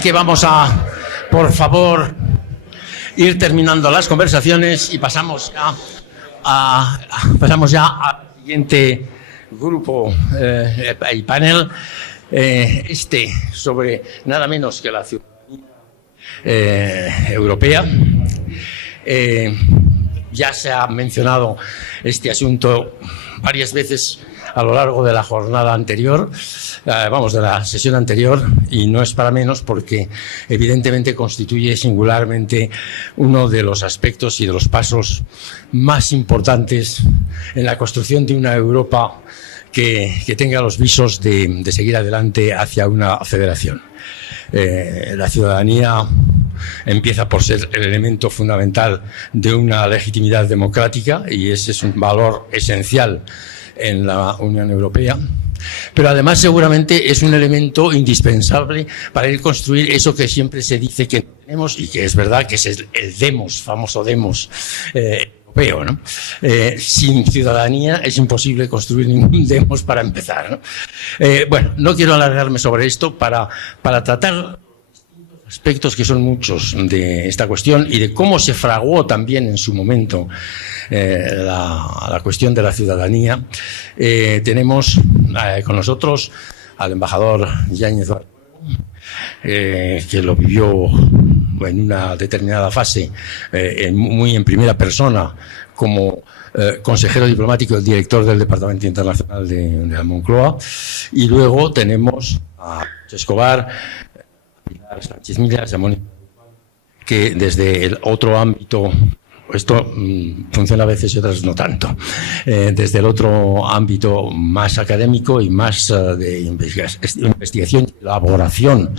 que vamos a, por favor, ir terminando las conversaciones y pasamos ya al siguiente grupo y panel, sobre nada menos que la ciudadanía europea. Ya se ha mencionado este asunto varias veces a lo largo de la jornada anterior, de la sesión anterior, y no es para menos porque evidentemente constituye singularmente uno de los aspectos y de los pasos más importantes en la construcción de una Europa que tenga los visos de seguir adelante hacia una federación. La ciudadanía empieza por ser el elemento fundamental de una legitimidad democrática y ese es un valor esencial en la Unión Europea, pero además seguramente es un elemento indispensable para ir construir eso que siempre se dice que tenemos y que es verdad, que es el demos, famoso demos europeo, ¿no? Sin ciudadanía es imposible construir ningún demos para empezar, ¿no? No quiero alargarme sobre esto para tratar aspectos que son muchos de esta cuestión y de cómo se fraguó también en su momento la cuestión de la ciudadanía. Tenemos con nosotros al embajador Yáñez Barrero, que lo vivió en una determinada fase muy en primera persona como consejero diplomático y director del Departamento Internacional de la Moncloa, y luego tenemos a Escobar, Sánchez Millas, que desde el otro ámbito, esto funciona a veces y otras no tanto, desde el otro ámbito más académico y más de investigación y elaboración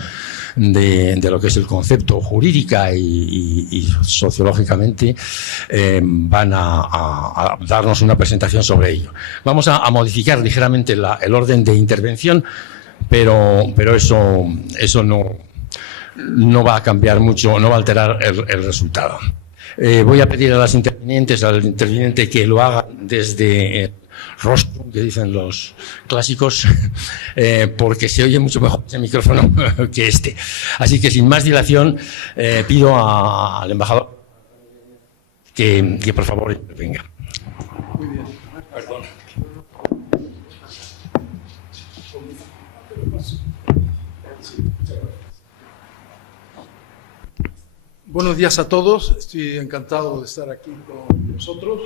de lo que es el concepto jurídica y sociológicamente, van a darnos una presentación sobre ello. Vamos a modificar ligeramente el orden de intervención, pero eso no va a cambiar mucho, no va a alterar el resultado. Voy a pedir a las intervinientes, al interviniente, que lo haga desde el rostro, que dicen los clásicos, porque se oye mucho mejor ese micrófono que este. Así que sin más dilación, pido al embajador que por favor intervenga. Muy bien. Perdón. Buenos días a todos. Estoy encantado de estar aquí con vosotros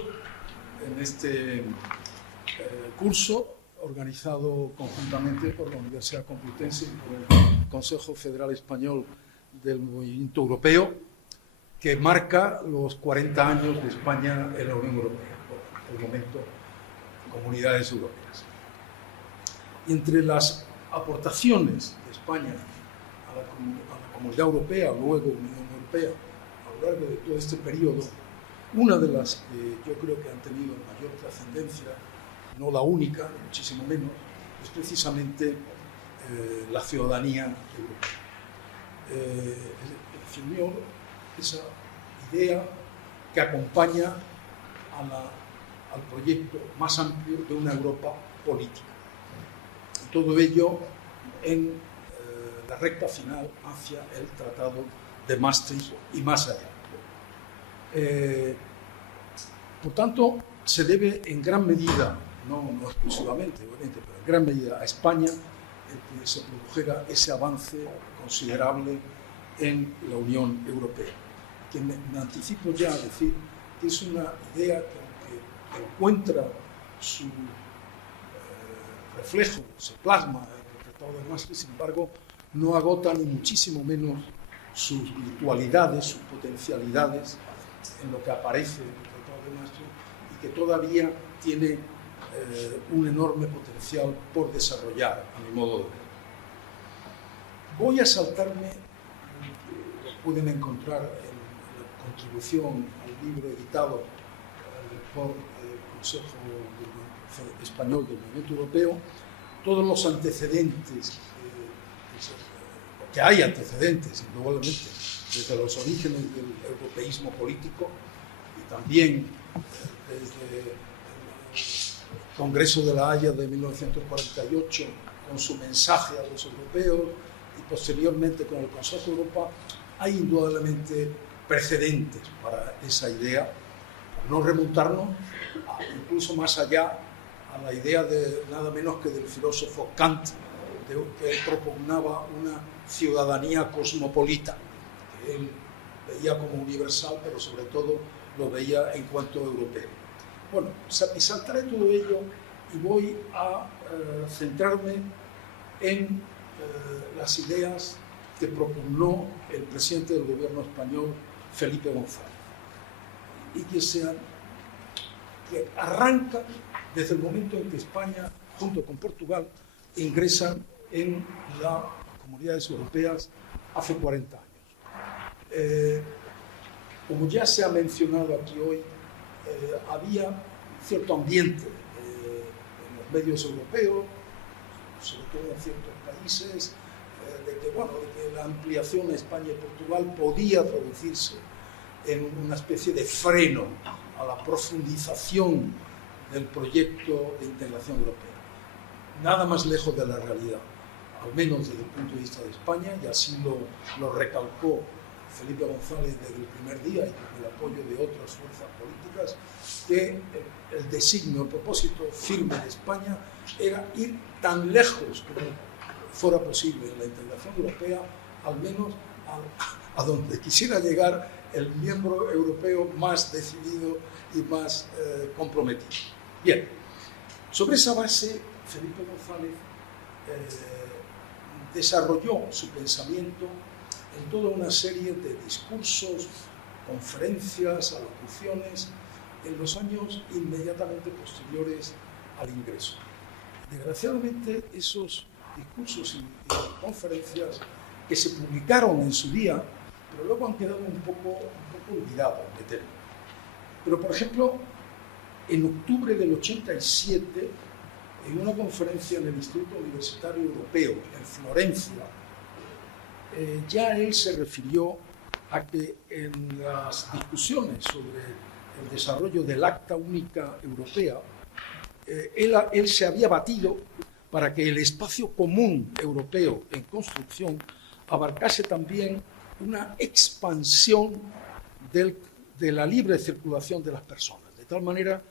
en este curso organizado conjuntamente por la Universidad Complutense y por el Consejo Federal Español del Movimiento Europeo, que marca los 40 años de España en la Unión Europea, por el momento Comunidades Europeas. Y entre las aportaciones de España a la Comunidad Europea, luego Unión Europea, a lo largo de todo este periodo, una de las que yo creo que han tenido mayor trascendencia, no la única, muchísimo menos, es precisamente la ciudadanía europea. Esa idea que acompaña al proyecto más amplio de una Europa política. Y todo ello en la recta final hacia el Tratado de Maastricht y más allá. Por tanto, se debe en gran medida, no exclusivamente, obviamente, pero en gran medida a España el que se produjera ese avance considerable en la Unión Europea. Que me anticipo ya a decir que es una idea que encuentra su reflejo, se plasma en el Tratado de Maastricht, sin embargo, no agota ni muchísimo menos sus virtualidades, sus potencialidades en lo que aparece en el Tratado de Maastricht y que todavía tiene un enorme potencial por desarrollar, a mi modo de ver. Voy a saltarme, lo pueden encontrar en la contribución al libro editado por el Consejo Español del Movimiento Europeo, todos los antecedentes, que hay antecedentes, indudablemente, desde los orígenes del europeísmo político y también desde el Congreso de La Haya de 1948, con su mensaje a los europeos, y posteriormente con el Consejo de Europa, hay indudablemente precedentes para esa idea, por no remontarnos incluso más allá a la idea de nada menos que del filósofo Kant, que él propugnaba una ciudadanía cosmopolita, que él veía como universal, pero sobre todo lo veía en cuanto europeo. Bueno, saltaré todo ello y voy a centrarme en las ideas que propugnó el presidente del gobierno español, Felipe González, y que arrancan desde el momento en que España, junto con Portugal, ingresan en las comunidades europeas hace 40 años. Como ya se ha mencionado aquí hoy, había cierto ambiente en los medios europeos, sobre todo en ciertos países, de que la ampliación a España y Portugal podía traducirse en una especie de freno a la profundización del proyecto de integración europea. Nada más lejos de la realidad, al menos desde el punto de vista de España, y así lo recalcó Felipe González desde el primer día y con el apoyo de otras fuerzas políticas, que el designio, el propósito firme de España era ir tan lejos como fuera posible en la integración europea, al menos a donde quisiera llegar el miembro europeo más decidido y más comprometido. Bien, sobre esa base, Felipe González desarrolló su pensamiento en toda una serie de discursos, conferencias, alocuciones, en los años inmediatamente posteriores al ingreso. Desgraciadamente, esos discursos y conferencias que se publicaron en su día, pero luego han quedado un poco olvidados, me temo. Pero, por ejemplo, en octubre del 87, en una conferencia en el Instituto Universitario Europeo, en Florencia, ya él se refirió a que en las discusiones sobre el desarrollo del Acta Única Europea, él se había batido para que el espacio común europeo en construcción abarcase también una expansión de la libre circulación de las personas, de tal manera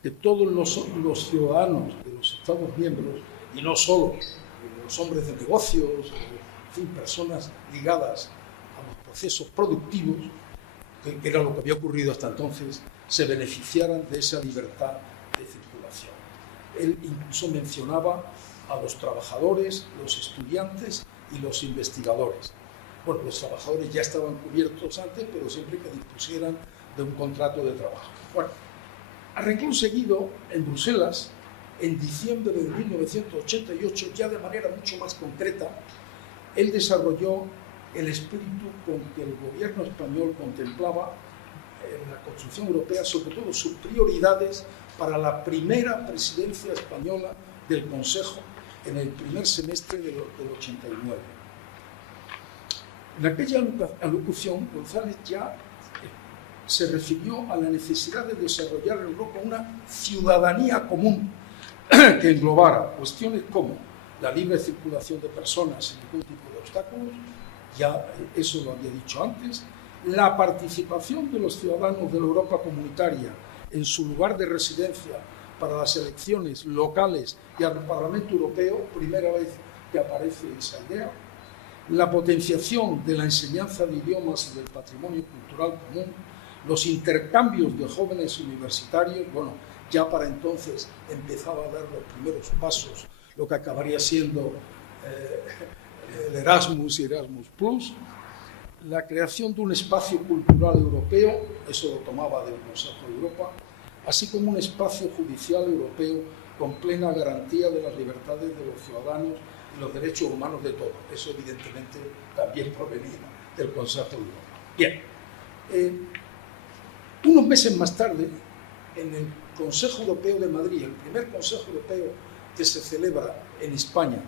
que todos los ciudadanos de los Estados miembros, y no solo los hombres de negocios, en fin, personas ligadas a los procesos productivos, que era lo que había ocurrido hasta entonces, se beneficiaran de esa libertad de circulación. Él incluso mencionaba a los trabajadores, los estudiantes y los investigadores. Bueno, los trabajadores ya estaban cubiertos antes, pero siempre que dispusieran de un contrato de trabajo. Bueno, a renglón seguido, en Bruselas, en diciembre de 1988, ya de manera mucho más concreta, él desarrolló el espíritu con que el gobierno español contemplaba en la construcción europea, sobre todo sus prioridades para la primera presidencia española del Consejo en el primer semestre del 89. En aquella alocución, González ya se refirió a la necesidad de desarrollar en Europa una ciudadanía común que englobara cuestiones como la libre circulación de personas sin ningún tipo de obstáculos, ya eso lo había dicho antes, la participación de los ciudadanos de la Europa comunitaria en su lugar de residencia para las elecciones locales y al Parlamento Europeo, primera vez que aparece esa idea, la potenciación de la enseñanza de idiomas y del patrimonio cultural común, los intercambios de jóvenes universitarios, bueno, ya para entonces empezaba a dar los primeros pasos, lo que acabaría siendo el Erasmus y Erasmus Plus, la creación de un espacio cultural europeo, eso lo tomaba del Consejo de Europa, así como un espacio judicial europeo con plena garantía de las libertades de los ciudadanos y los derechos humanos de todos. Eso evidentemente también provenía del Consejo de Europa. Bien, unos meses más tarde, en el Consejo Europeo de Madrid, el primer Consejo Europeo que se celebra en España,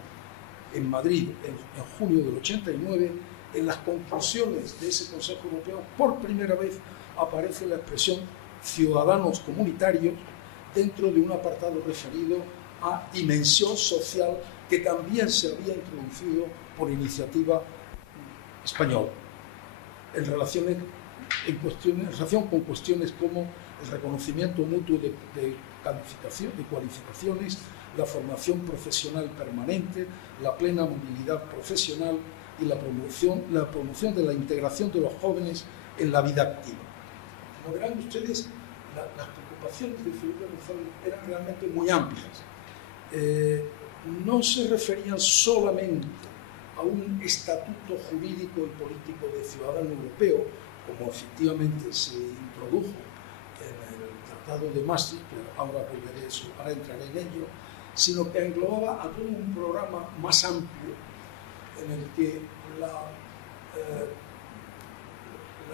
en Madrid, en junio del 89, en las conclusiones de ese Consejo Europeo, por primera vez aparece la expresión ciudadanos comunitarios dentro de un apartado referido a dimensión social que también se había introducido por iniciativa española, en relación con cuestiones como el reconocimiento mutuo de cualificaciones, la formación profesional permanente, la plena movilidad profesional y la promoción de la integración de los jóvenes en la vida activa. Como verán ustedes, las preocupaciones de Felipe González eran realmente muy amplias. No se referían solamente a un estatuto jurídico y político de ciudadano europeo, como efectivamente se introdujo en el Tratado de Maastricht, que ahora entraré en ello, sino que englobaba a todo un programa más amplio en el que la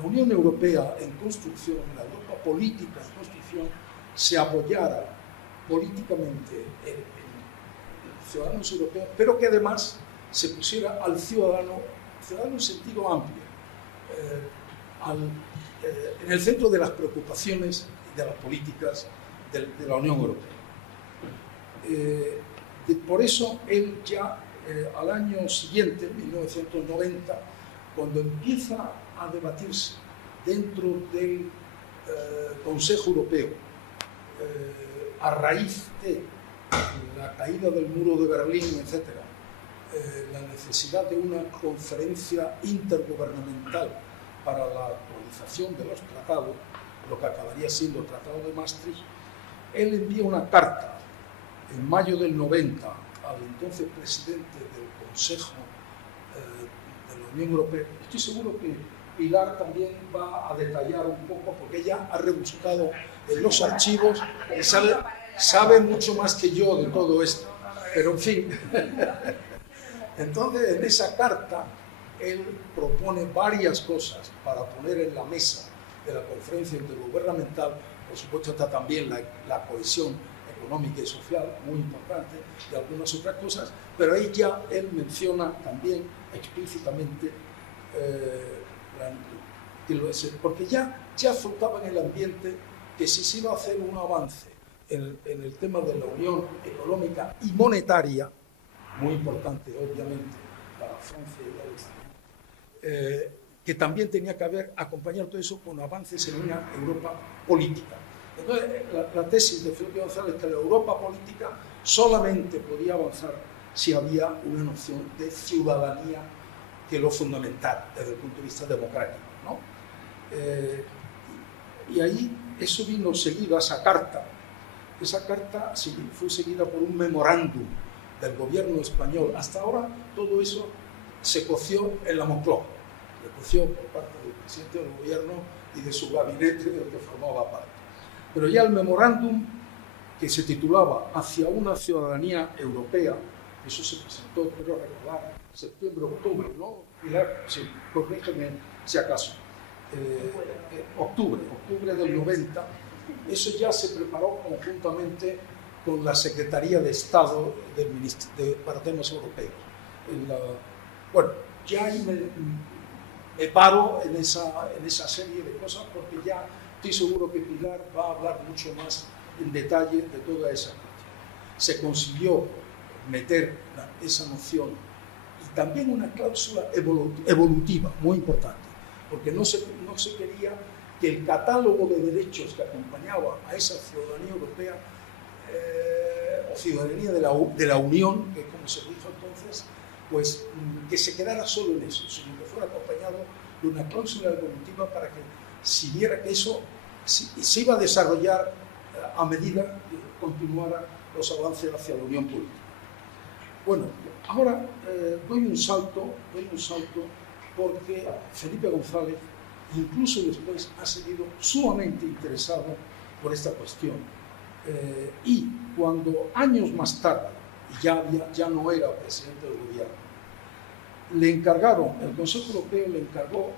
Unión Europea en construcción, la Europa política en construcción, se apoyara políticamente en ciudadanos europeos, pero que además se pusiera al ciudadano en sentido amplio, en el centro de las preocupaciones y de las políticas de la Unión Europea. Por eso él ya al año siguiente, 1990, cuando empieza a debatirse dentro del Consejo Europeo, a raíz de la caída del muro de Berlín, etc., la necesidad de una conferencia intergubernamental para la actualización de los tratados, lo que acabaría siendo el Tratado de Maastricht, él envía una carta en mayo del 90 al entonces presidente del Consejo de la Unión Europea. Estoy seguro que Pilar también va a detallar un poco, porque ella ha rebuscado en los archivos y sabe mucho más que yo de todo esto. Pero en fin, entonces en esa carta él propone varias cosas para poner en la mesa de la conferencia intergubernamental. Por supuesto está también la cohesión económica y social, muy importante, y algunas otras cosas, pero ahí ya él menciona también explícitamente porque ya faltaba en el ambiente que si se iba a hacer un avance en el tema de la unión económica y monetaria, muy importante obviamente para Francia y Alemania, que también tenía que haber acompañado todo eso con avances en una Europa política. Entonces, la tesis de Felipe González es que la Europa política solamente podía avanzar si había una noción de ciudadanía que lo fundamentara desde el punto de vista democrático, ¿no? Y ahí eso vino seguido a esa carta. Esa carta fue seguida por un memorándum del gobierno español. Hasta ahora todo eso se coció en la Moncloa, se coció por parte del presidente del gobierno y de su gabinete del que formaba parte. Pero ya el memorándum, que se titulaba Hacia una ciudadanía europea, eso se presentó, quiero recordar, septiembre-octubre, ¿no? Pilar, sí, corrígeme si acaso. Octubre del 90, eso ya se preparó conjuntamente con la Secretaría de Estado para temas europeos. Bueno, ya ahí me paro en esa serie de cosas, porque ya estoy seguro que Pilar va a hablar mucho más en detalle de toda esa cuestión. Se consiguió meter esa noción y también una cláusula evolutiva muy importante, porque no se quería que el catálogo de derechos que acompañaba a esa ciudadanía europea o ciudadanía de la Unión, que como se dijo entonces, pues que se quedara solo en eso, sino que fuera acompañado de una cláusula evolutiva para que si viera que eso se iba a desarrollar a medida que continuaran los avances hacia la Unión Política. Bueno, ahora doy un salto porque Felipe González incluso después ha seguido sumamente interesado por esta cuestión. Y cuando años más tarde, ya no era presidente del gobierno, el Consejo Europeo le encargó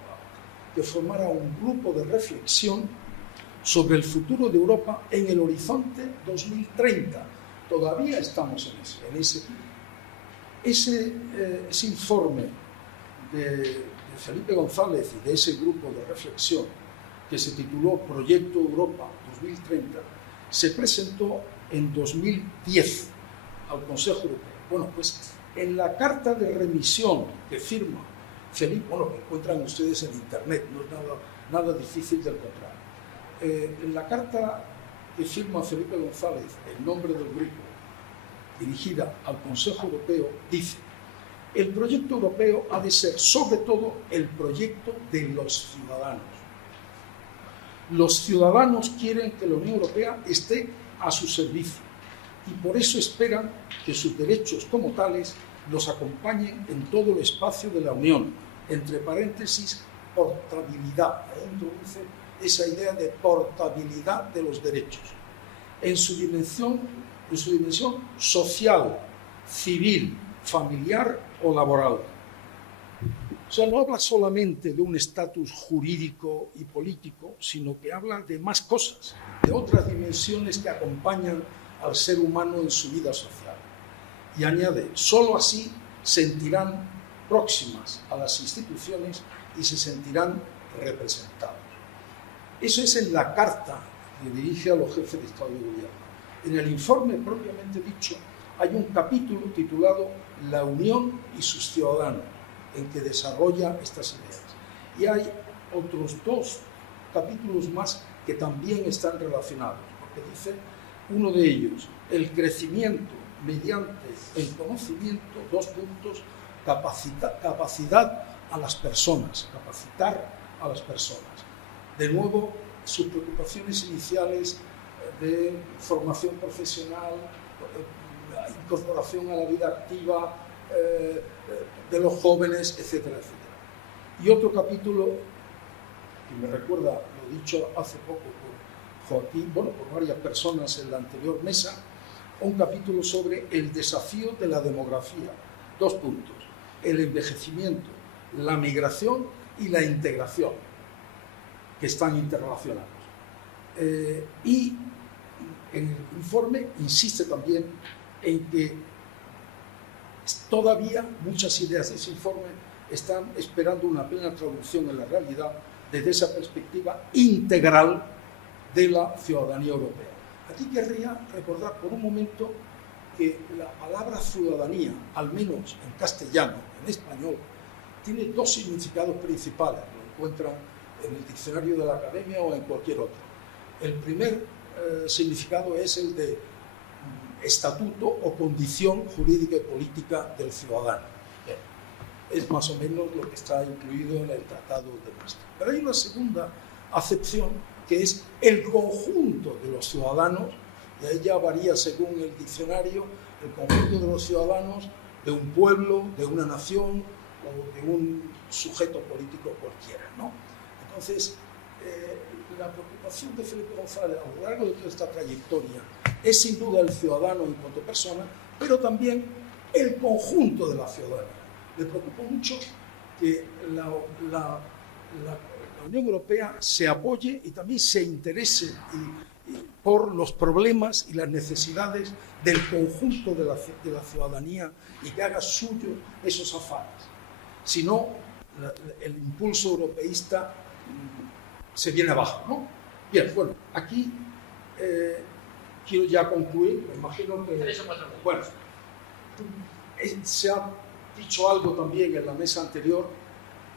que formara un grupo de reflexión sobre el futuro de Europa en el horizonte 2030. Todavía estamos en eso. Ese informe de Felipe González y de ese grupo de reflexión, que se tituló Proyecto Europa 2030, se presentó en 2010 al Consejo Europeo. Bueno, pues En la carta de remisión que firma Felipe, bueno, que encuentran ustedes en internet, no es nada difícil de encontrar. En la carta que firma Felipe González, en nombre del grupo, dirigida al Consejo Europeo, dice: el proyecto europeo ha de ser sobre todo el proyecto de los ciudadanos. Los ciudadanos quieren que la Unión Europea esté a su servicio y por eso esperan que sus derechos como tales los acompañen en todo el espacio de la Unión, entre paréntesis, portabilidad. Introduce esa idea de portabilidad de los derechos en su dimensión social, civil, familiar o laboral. O sea, no habla solamente de un estatus jurídico y político, sino que habla de más cosas, de otras dimensiones que acompañan al ser humano en su vida social. Y añade: solo así sentirán próximas a las instituciones y se sentirán representados. Eso es en la carta que dirige a los jefes de Estado y Gobierno. En el informe propiamente dicho hay un capítulo titulado La Unión y sus ciudadanos, en que desarrolla estas ideas. Y hay otros 2 capítulos más que también están relacionados, porque dice uno de ellos: el crecimiento mediante el conocimiento, 2 puntos, capacidad a las personas, capacitar a las personas. De nuevo, sus preocupaciones iniciales de formación profesional, incorporación a la vida activa de los jóvenes, etcétera, etcétera. Y otro capítulo que me recuerda lo dicho hace poco por Joaquín, bueno, por varias personas en la anterior mesa, un capítulo sobre el desafío de la demografía. 2 puntos: el envejecimiento, la migración y la integración, que están interrelacionados. Y en el informe insiste también en que todavía muchas ideas de ese informe están esperando una plena traducción en la realidad desde esa perspectiva integral de la ciudadanía europea. Aquí querría recordar por un momento que la palabra ciudadanía, al menos en castellano, en español, tiene 2 significados principales. Lo encuentran en el diccionario de la Academia o en cualquier otro. El primer significado es el de estatuto o condición jurídica y política del ciudadano. Es más o menos lo que está incluido en el Tratado de Maastricht. Pero hay una segunda acepción, que es el conjunto de los ciudadanos, y ahí ya varía según el diccionario, el conjunto de los ciudadanos de un pueblo, de una nación o de un sujeto político cualquiera, ¿no? Entonces, la preocupación de Felipe González a lo largo de toda esta trayectoria es sin duda el ciudadano en cuanto persona, pero también el conjunto de la ciudadanía. Le preocupa mucho que la Unión Europea se apoye y también se interese por los problemas y las necesidades del conjunto de la ciudadanía y que haga suyo esos afanes. Si no, el impulso europeísta se viene abajo, ¿no? Bien, bueno, aquí quiero ya concluir. Me imagino que... 3 o 4 minutos. Bueno, se ha dicho algo también en la mesa anterior.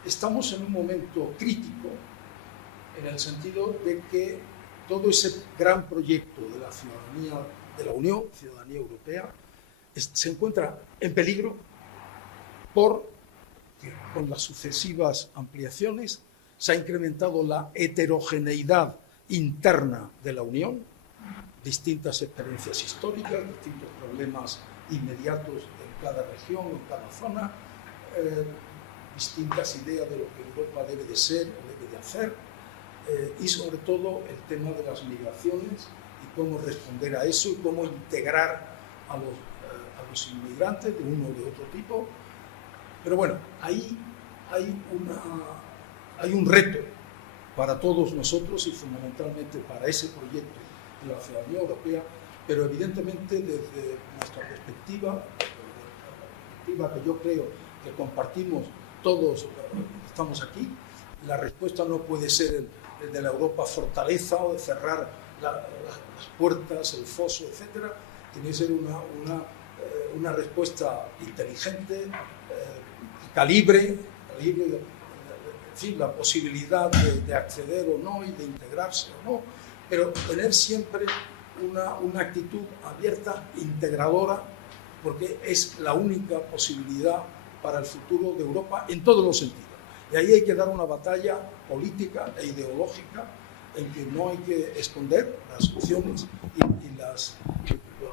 Estamos en un momento crítico en el sentido de que todo ese gran proyecto de la ciudadanía de la Unión, ciudadanía europea, se encuentra en peligro con las sucesivas ampliaciones. Se ha incrementado la heterogeneidad interna de la Unión, distintas experiencias históricas, distintos problemas inmediatos en cada región, en cada zona, distintas ideas de lo que Europa debe de ser o debe de hacer, y sobre todo el tema de las migraciones y cómo responder a eso y cómo integrar a los inmigrantes de uno o de otro tipo. Pero bueno, ahí hay un reto para todos nosotros y fundamentalmente para ese proyecto de la ciudadanía europea, pero evidentemente desde nuestra perspectiva, la perspectiva que yo creo que compartimos todos estamos aquí, la respuesta no puede ser el de la Europa fortaleza o de cerrar las puertas, el foso, etcétera. Tiene que ser una una respuesta inteligente, calibre, en fin, la posibilidad de acceder o no y de integrarse o no, pero tener siempre una actitud abierta, integradora, porque es la única posibilidad para el futuro de Europa en todos los sentidos. Y ahí hay que dar una batalla política e ideológica en que no hay que esconder las opciones y los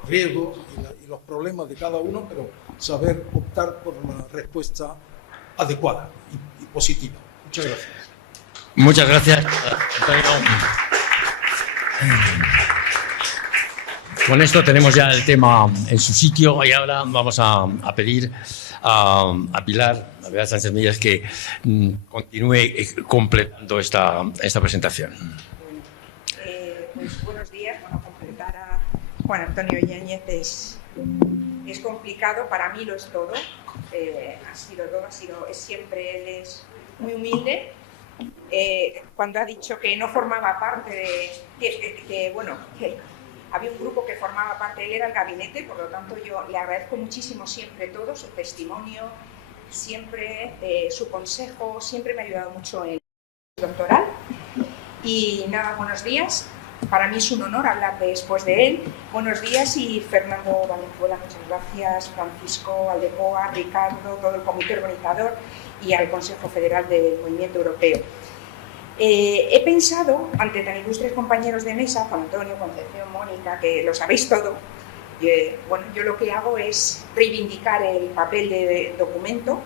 riesgos y los problemas de cada uno, pero saber optar por una respuesta adecuada y positiva. Muchas gracias. Muchas gracias, Antonio. Con esto tenemos ya el tema en su sitio y ahora vamos a pedir a Pilar Sánchez Millas que continúe completando esta presentación. Pues buenos días. Bueno, completar a Juan Antonio Yáñez es complicado, para mí lo es todo. Es siempre, él es muy humilde. Cuando ha dicho que no formaba parte de, que había un grupo que formaba parte, él era el gabinete, por lo tanto yo le agradezco muchísimo siempre todo, su testimonio, siempre su consejo, siempre me ha ayudado mucho en el doctoral. Y nada, buenos días. Para mí es un honor hablar después de él. Buenos días, y Fernando Valenzuela, muchas gracias, Francisco Aldecoa, Ricardo, todo el comité organizador y al Consejo Federal del Movimiento Europeo. He pensado, ante tan ilustres compañeros de mesa, Juan Antonio, Concepción, Mónica, que lo sabéis todo, yo lo que hago es reivindicar el papel de documento.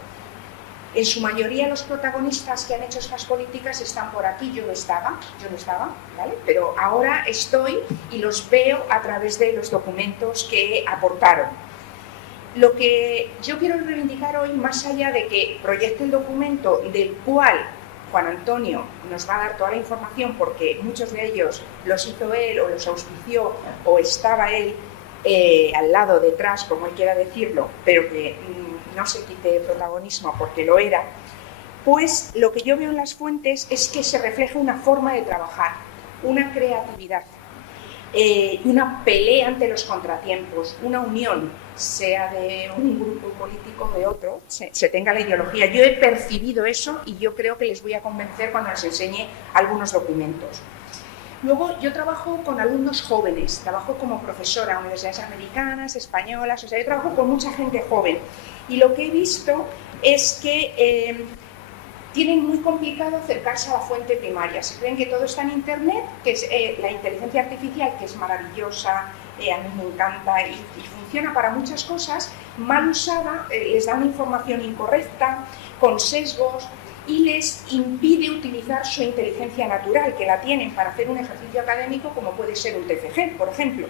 En su mayoría los protagonistas que han hecho estas políticas están por aquí, yo no estaba, ¿vale? Pero ahora estoy y los veo a través de los documentos que aportaron. Lo que yo quiero reivindicar hoy, más allá de que proyecte el documento del cual Juan Antonio nos va a dar toda la información, porque muchos de ellos los hizo él o los auspició o estaba él al lado, detrás, como él quiera decirlo, pero que no se quite protagonismo porque lo era, pues lo que yo veo en las fuentes es que se refleja una forma de trabajar, una creatividad, una pelea ante los contratiempos, una unión, sea de un grupo político o de otro, se tenga la ideología. Yo he percibido eso y yo creo que les voy a convencer cuando les enseñe algunos documentos. Luego, yo trabajo con alumnos jóvenes, trabajo como profesora en universidades americanas, españolas, o sea, yo trabajo con mucha gente joven. Y lo que he visto es que tienen muy complicado acercarse a la fuente primaria. Se creen que todo está en Internet, que es la inteligencia artificial, que es maravillosa, a mí me encanta y funciona para muchas cosas, mal usada, les da una información incorrecta, con sesgos, y les impide utilizar su inteligencia natural, que la tienen para hacer un ejercicio académico como puede ser un TFG, por ejemplo.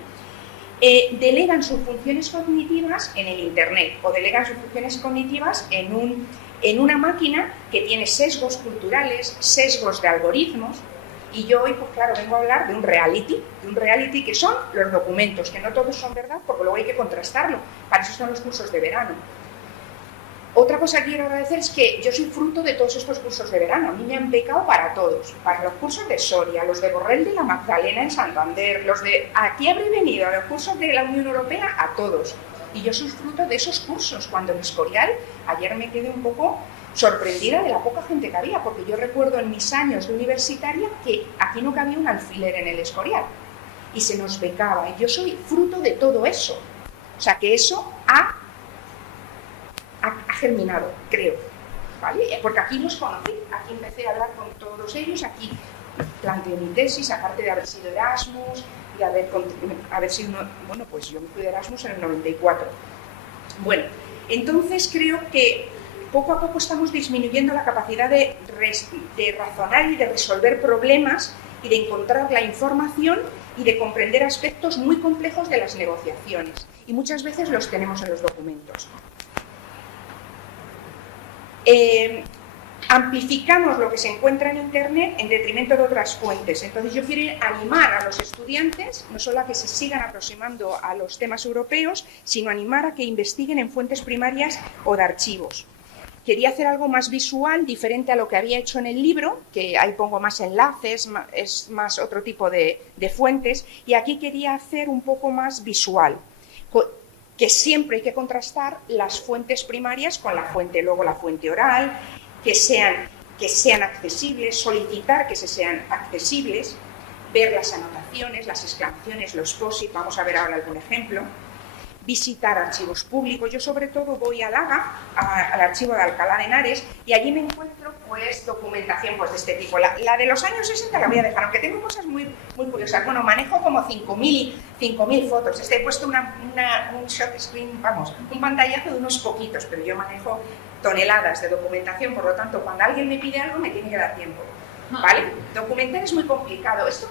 Delegan sus funciones cognitivas en el Internet o delegan sus funciones cognitivas en una máquina que tiene sesgos culturales, sesgos de algoritmos. Y yo hoy, pues claro, vengo a hablar de un reality que son los documentos, que no todos son verdad, porque luego hay que contrastarlo. Para eso son los cursos de verano. Otra cosa que quiero agradecer es que yo soy fruto de todos estos cursos de verano. A mí me han becado para todos, para los cursos de Soria, los de Borrell de la Magdalena en Santander, los de... Aquí habré venido a los cursos de la Unión Europea, a todos. Y yo soy fruto de esos cursos. Cuando en Escorial, ayer me quedé un poco sorprendida de la poca gente que había, porque yo recuerdo en mis años de universitaria que aquí no cabía un alfiler en el Escorial y se nos becaba. Y yo soy fruto de todo eso. O sea, que eso ha germinado, creo, ¿vale? Porque aquí los conocí, aquí empecé a hablar con todos ellos, aquí planteé mi tesis, aparte de haber sido Erasmus y haber sido, bueno, pues yo me fui de Erasmus en el 94. Bueno, entonces creo que poco a poco estamos disminuyendo la capacidad de razonar y de resolver problemas y de encontrar la información y de comprender aspectos muy complejos de las negociaciones. Y muchas veces los tenemos en los documentos. Amplificamos lo que se encuentra en Internet en detrimento de otras fuentes. Entonces yo quiero animar a los estudiantes, no solo a que se sigan aproximando a los temas europeos, sino animar a que investiguen en fuentes primarias o de archivos. Quería hacer algo más visual, diferente a lo que había hecho en el libro, que ahí pongo más enlaces, es más otro tipo de fuentes, y aquí quería hacer un poco más visual. que siempre hay que contrastar las fuentes primarias con la fuente, luego la fuente oral, que sean accesibles, solicitar que se sean accesibles, ver las anotaciones, las exclamaciones, los POSIT, vamos a ver ahora algún ejemplo, visitar archivos públicos. Yo sobre todo voy al AGA, al archivo de Alcalá de Henares, y allí me encuentro pues documentación pues, de este tipo. La de los años 60 la voy a dejar, aunque tengo cosas muy curiosas. Bueno, manejo como 5.000 fotos. He puesto un shot screen, vamos, un pantallazo de unos poquitos, pero yo manejo toneladas de documentación, por lo tanto, cuando alguien me pide algo me tiene que dar tiempo. ¿Vale? Documentar es muy complicado. Esto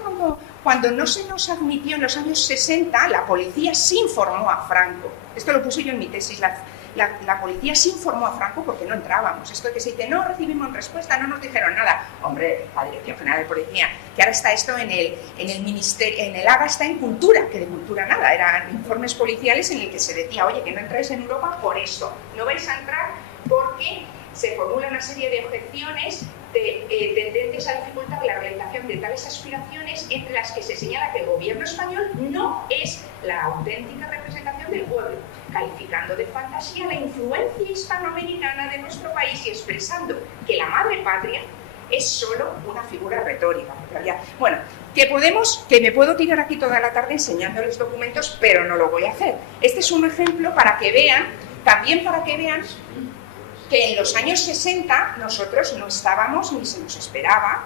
cuando no se nos admitió en los años 60, la policía sí informó a Franco. Esto lo puse yo en mi tesis. La policía sí informó a Franco porque no entrábamos. Esto de que se dice, no recibimos respuesta, no nos dijeron nada. Hombre, la Dirección General de Policía, que ahora está esto en el ministerio, en el AGA está en cultura, que de cultura nada. Eran informes policiales en el que se decía, oye, que no entráis en Europa por esto. No vais a entrar porque se formula una serie de objeciones tendentes a dificultar la realización de tales aspiraciones, entre las que se señala que el gobierno español no es la auténtica representación del pueblo, calificando de fantasía la influencia hispanoamericana de nuestro país y expresando que la madre patria es solo una figura retórica. Bueno, que me puedo tirar aquí toda la tarde enseñándoles documentos, pero no lo voy a hacer. Este es un ejemplo para que vean, también para que vean que en los años 60 nosotros no estábamos, ni se nos esperaba,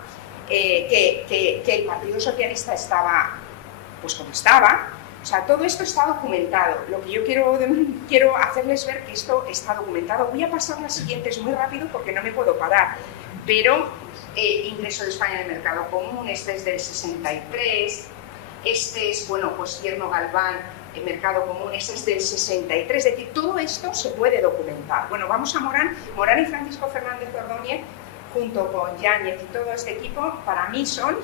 que el Partido Socialista estaba pues como estaba. O sea, todo esto está documentado. Lo que yo quiero hacerles ver que esto está documentado. Voy a pasar las siguientes muy rápido porque no me puedo parar. Pero ingreso de España en el mercado común, este es del 63, este es, bueno, pues Tierno Galván, el mercado común, ese es del 63, es decir, todo esto se puede documentar. Bueno, vamos a Morán y Francisco Fernández Ordóñez, junto con Yáñez y todo este equipo, para mí son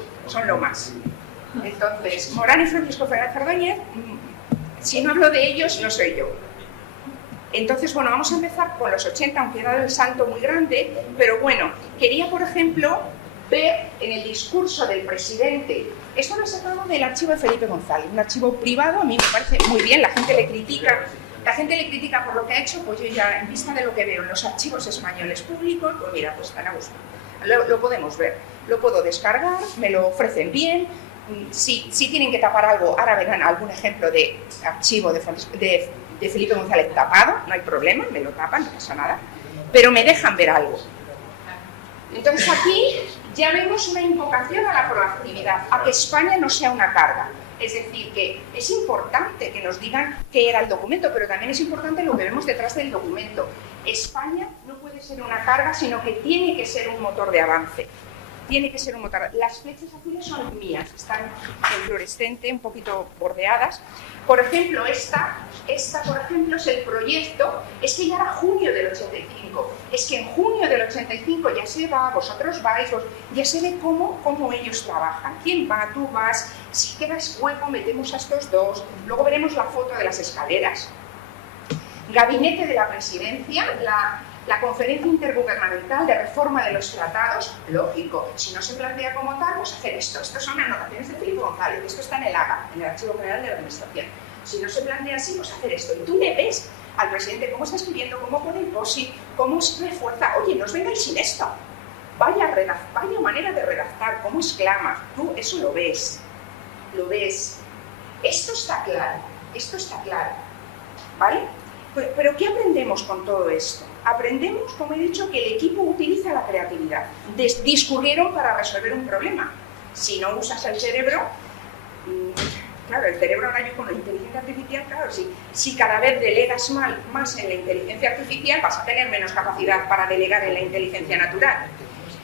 lo más. Entonces, Morán y Francisco Fernández Ordóñez, si no hablo de ellos, no soy yo. Entonces, bueno, vamos a empezar con los 80, aunque he dado el salto muy grande, pero bueno, quería, por ejemplo, ver en el discurso del presidente. Esto lo he sacado del archivo de Felipe González, un archivo privado, a mí me parece muy bien, la gente le critica por lo que ha hecho, pues yo ya, en vista de lo que veo en los archivos españoles públicos, pues mira, pues están a gusto. Lo podemos ver, lo puedo descargar, me lo ofrecen bien. Si tienen que tapar algo, ahora verán algún ejemplo de archivo de Felipe González tapado, no hay problema, me lo tapan, no pasa nada, pero me dejan ver algo. Entonces aquí ya vemos una invocación a la proactividad, a que España no sea una carga. Es decir, que es importante que nos digan qué era el documento, pero también es importante lo que vemos detrás del documento. España no puede ser una carga, sino que tiene que ser un motor de avance. Tiene que ser un motor. Las flechas azules son mías, están en fluorescente, un poquito bordeadas. Por ejemplo, esta por ejemplo, es el proyecto, es que ya era junio del 85. Es que en junio del 85 ya se va, vosotros vais, ya se ve cómo ellos trabajan. ¿Quién va? Tú vas. Si quedas hueco, metemos a estos dos. Luego veremos la foto de las escaleras. Gabinete de la Presidencia, la Conferencia Intergubernamental de Reforma de los Tratados, lógico, si no se plantea como tal, pues hacer esto. Estas son anotaciones de Felipe González, esto está en el AGA, en el Archivo General de la Administración. Si no se plantea así, pues hacer esto. Y tú le ves al presidente cómo está escribiendo, cómo pone el POSIT, cómo se refuerza. Oye, no os vengáis sin esto. Vaya manera de redactar, cómo exclama. Tú eso lo ves. Esto está claro. ¿Vale? Pero ¿qué aprendemos con todo esto? Aprendemos, como he dicho, que el equipo utiliza la creatividad. Discurrieron para resolver un problema. Si no usas el cerebro, claro, el cerebro ahora yo con la inteligencia artificial, claro, si cada vez delegas más en la inteligencia artificial, vas a tener menos capacidad para delegar en la inteligencia natural.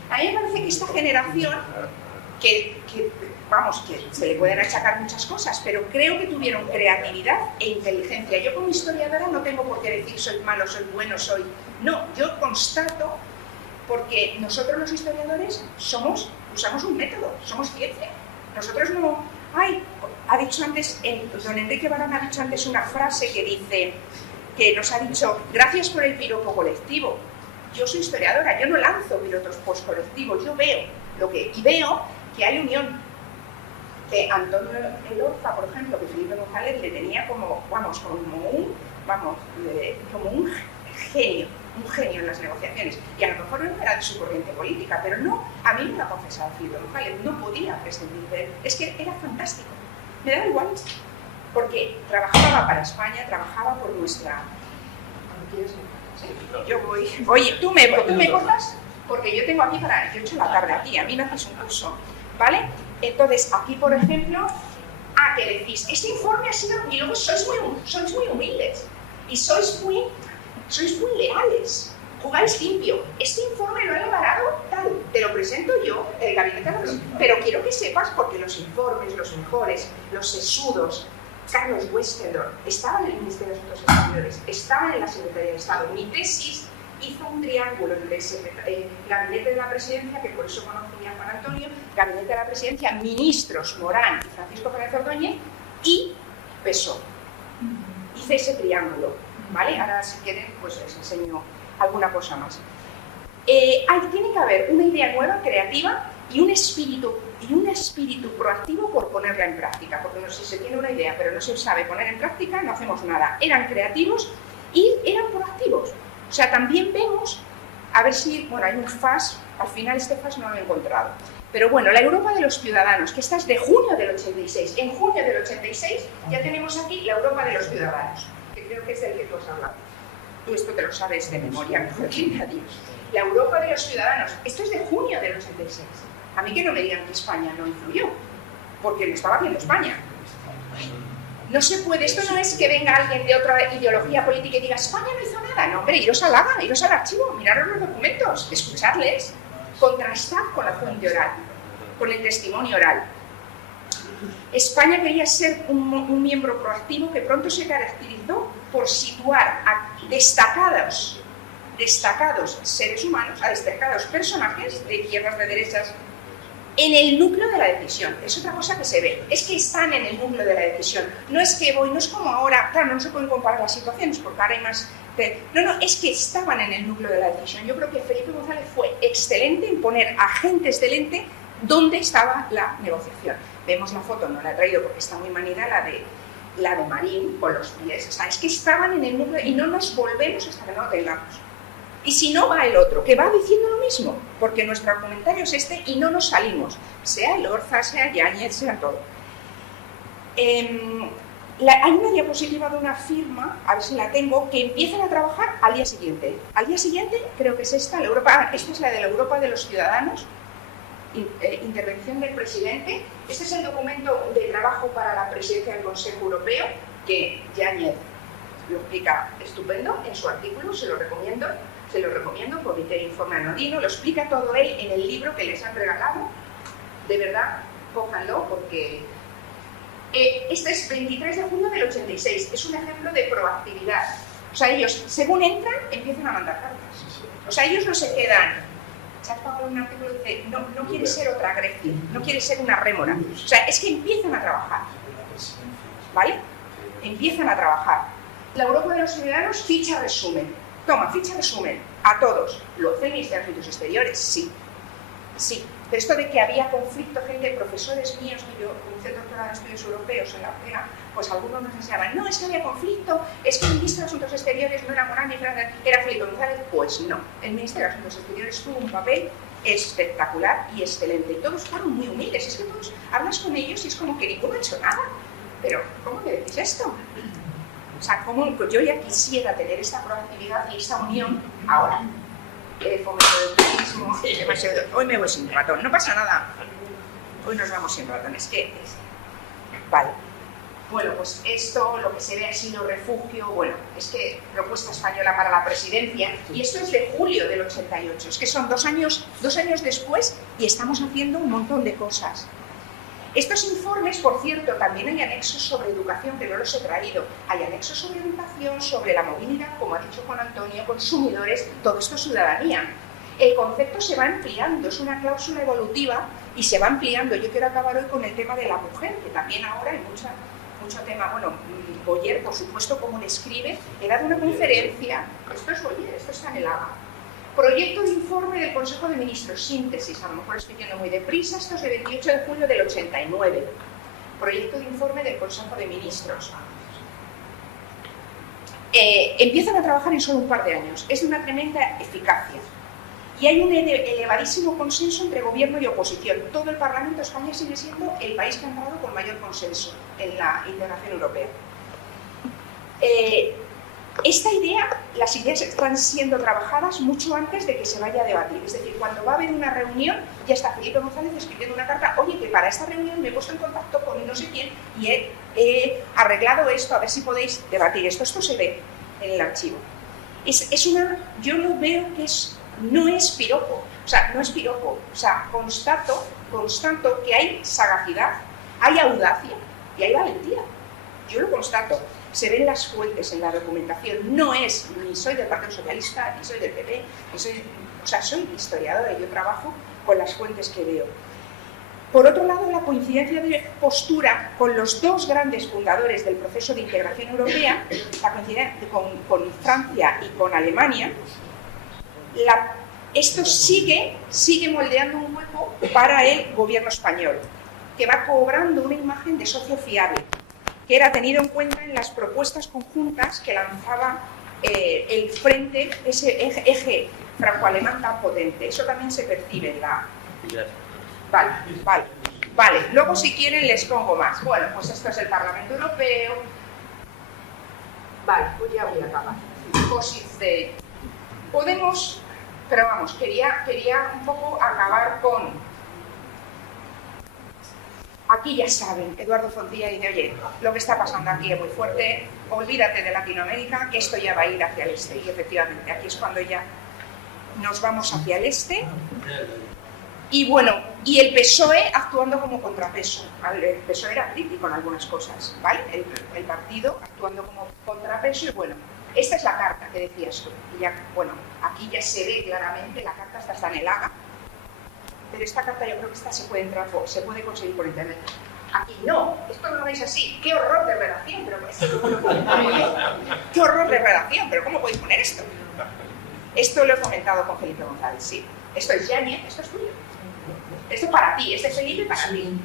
A mí me parece que esta generación, que se le pueden achacar muchas cosas, pero creo que tuvieron creatividad e inteligencia. Yo como historiadora no tengo por qué decir soy malo, soy bueno, No, yo constato, porque nosotros los historiadores usamos un método, somos ciencia. Nosotros no... ha dicho antes, don Enrique Barón ha dicho antes una frase que nos ha dicho, gracias por el piropo colectivo. Yo soy historiadora, yo no lanzo piropos colectivos, yo veo y veo que hay unión. Antonio Elorza, por ejemplo, que Felipe González le tenía como un genio en las negociaciones. Y a lo mejor no era de su corriente política, pero no, a mí me lo ha confesado Felipe González, no podía prescindir de él. Es que era fantástico. Me daba igual, porque trabajaba para España, trabajaba por nuestra... Yo voy... Oye, ¿tú me cortas? Porque yo tengo aquí para... Yo he hecho la tarde aquí, a mí me haces un curso, ¿vale? Entonces, aquí, por ejemplo, que decís, este informe ha sido... Y luego sois muy humildes y sois muy leales, jugáis limpio. Este informe lo ha elaborado tal, te lo presento yo, el gabinete, pero quiero que sepas, porque los informes, los mejores, los sesudos, Carlos Westendorf, estaban en el Ministerio de Asuntos Exteriores, estaban en la Secretaría de Estado. Mi tesis hizo un triángulo entre el gabinete de la presidencia, que por eso conocí a Juan Antonio, gabinete de la presidencia, ministros Morán y Francisco Fernández Ordóñez y PSOE. Hice ese triángulo, ¿vale? Ahora, si quieren, pues les enseño alguna cosa más. Tiene que haber una idea nueva, creativa, y un espíritu proactivo por ponerla en práctica, porque no sé si se tiene una idea, pero no se sabe poner en práctica, no hacemos nada. Eran creativos y eran proactivos. O sea, también vemos, a ver si, bueno, hay un FAS, al final este FAS no lo he encontrado. Pero bueno, la Europa de los ciudadanos, que esta es de junio del 86. En junio del 86 ya tenemos aquí la Europa de los ciudadanos, que creo que es del que tú has hablado. Tú esto te lo sabes de memoria mejor que nadie. La Europa de los ciudadanos, esto es de junio del 86. A mí que no me digan que España no influyó, porque lo estaba haciendo España. No se puede, esto no es que venga alguien de otra ideología política y diga España no hizo nada. No, hombre, iros al AGA, iros al archivo, miraros los documentos, escucharles, contrastar con la fuente oral, con el testimonio oral. España quería ser un miembro proactivo que pronto se caracterizó por situar a destacados seres humanos, a destacados personajes de izquierdas, de derechas, en el núcleo de la decisión. Es otra cosa que se ve, es que están en el núcleo de la decisión. No es que no es como ahora, claro, no se pueden comparar las situaciones porque ahora hay más... No, es que estaban en el núcleo de la decisión. Yo creo que Felipe González fue excelente en poner a gente excelente donde estaba la negociación. Vemos la foto, no la he traído porque está muy manida, la de Marín con los pies. O sea, es que estaban en el núcleo y no nos volvemos hasta que no lo tengamos. Y si no, va el otro, que va diciendo lo mismo, porque nuestro argumentario es este y no nos salimos, sea Elorza, sea Yáñez, sea todo. Hay una diapositiva de una firma, a ver si la tengo, que empiezan a trabajar al día siguiente. Al día siguiente, creo que es esta es la de la Europa de los ciudadanos, intervención del presidente. Este es el documento de trabajo para la presidencia del Consejo Europeo, que Yáñez lo explica estupendo en su artículo, se lo recomiendo, Comité de Informe Anodino, lo explica todo él en el libro que les han regalado. De verdad, cójanlo porque... este es 23 de junio del 86, es un ejemplo de proactividad. O sea, ellos, según entran, empiezan a mandar cartas. O sea, ellos no se quedan... Charles Pagano en un artículo dice, no quiere ser otra Grecia, no quiere ser una rémora. O sea, es que empiezan a trabajar. ¿Vale? Empiezan a trabajar. La Europa de los ciudadanos, ficha resumen. Toma, ficha resumen, a todos. ¿Lo hace el Ministerio de Asuntos Exteriores? Sí. Sí. Pero esto de que había conflicto, profesores míos, que yo hice doctorado en estudios europeos en la OCEA, pues algunos nos enseñaban, no, es que había conflicto, es que el Ministro de Asuntos Exteriores no era Morán ni Fernández, era Felipe González. Pues no, el Ministerio de Asuntos Exteriores tuvo un papel espectacular y excelente. Y todos fueron muy humildes. Es que todos hablas con ellos y es como que ninguno ha hecho nada. Pero, ¿cómo me decís esto? O sea, ¿cómo? Pues yo ya quisiera tener esta proactividad y esta unión ahora. Fomento del turismo, hoy me voy sin ratón, no pasa nada. Hoy nos vamos sin ratón, Vale. Bueno, pues esto, lo que se ve ha sido refugio, bueno, es que propuesta española para la presidencia, y esto es de julio del 88, es que son 2 años después y estamos haciendo un montón de cosas. Estos informes, por cierto, también hay anexos sobre educación, que no los he traído. Hay anexos sobre educación, sobre la movilidad, como ha dicho Juan Antonio, consumidores, todo esto es ciudadanía. El concepto se va ampliando, es una cláusula evolutiva y se va ampliando. Yo quiero acabar hoy con el tema de la mujer, que también ahora hay mucho tema. Bueno, Boyer, por supuesto, como le escribe, he dado una conferencia, esto es Boyer, esto está en el AGA. Proyecto de informe del Consejo de Ministros, síntesis, a lo mejor estoy yendo muy deprisa, esto es de 28 de julio del 89. proyecto de informe del Consejo de Ministros. Empiezan a trabajar en solo un par de años. Es de una tremenda eficacia. Y hay un elevadísimo consenso entre gobierno y oposición. Todo el Parlamento, España sigue siendo el país que ha entrado con mayor consenso en la integración europea. Esta idea, las ideas están siendo trabajadas mucho antes de que se vaya a debatir. Es decir, cuando va a haber una reunión, ya está Felipe González escribiendo una carta: oye, que para esta reunión me he puesto en contacto con no sé quién y he arreglado esto, a ver si podéis debatir esto. Esto se ve en el archivo. Yo lo veo que no es piropo, constato que hay sagacidad, hay audacia y hay valentía. Yo lo constato. Se ven las fuentes en la documentación. No es, ni soy del Partido Socialista, ni soy del PP, soy historiadora y yo trabajo con las fuentes que veo. Por otro lado, la coincidencia de postura con los dos grandes fundadores del proceso de integración europea, la coincidencia con Francia y con Alemania, esto sigue moldeando un hueco para el gobierno español, que va cobrando una imagen de socio fiable, que era tenido en cuenta en las propuestas conjuntas que lanzaba el frente, ese eje franco-alemán tan potente. Eso también se percibe en la... Vale. Luego, si quieren, les pongo más. Bueno, pues esto es el Parlamento Europeo. Vale, pues ya voy a acabar. Podemos... Pero vamos, quería un poco acabar con... Aquí ya saben, Eduardo Fontilla dice: oye, lo que está pasando aquí es muy fuerte, olvídate de Latinoamérica, que esto ya va a ir hacia el este. Y efectivamente, aquí es cuando ya nos vamos hacia el este. Y bueno, y el PSOE actuando como contrapeso. El PSOE era crítico en algunas cosas, ¿vale? El partido actuando como contrapeso. Y bueno, esta es la carta que decías tú. Y ya, bueno, aquí ya se ve claramente, la carta está en el Haga. Pero esta carta yo creo que esta se puede conseguir por internet. Aquí no, esto no lo veis así. ¡Qué horror de redacción! ¡Qué horror de redacción! ¿Pero cómo podéis poner esto? Esto lo he comentado con Felipe González, sí. Esto es Yáñez, esto es tuyo. Esto es para ti, este es Felipe para ti.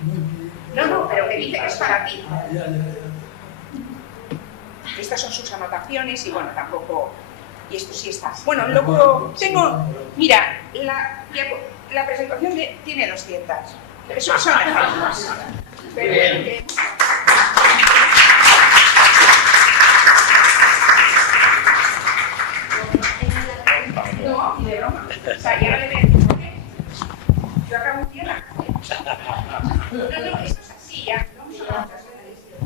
No, pero que dice que es para ti. Estas son sus anotaciones y bueno, tampoco... Y esto sí está. Bueno, luego tengo... Mira, la presentación tiene 200. Eso son ejemplos. No, ni de broma. O sea, ya no le voy a decir por qué. Yo acabo en tierra. No, esto es así, ya.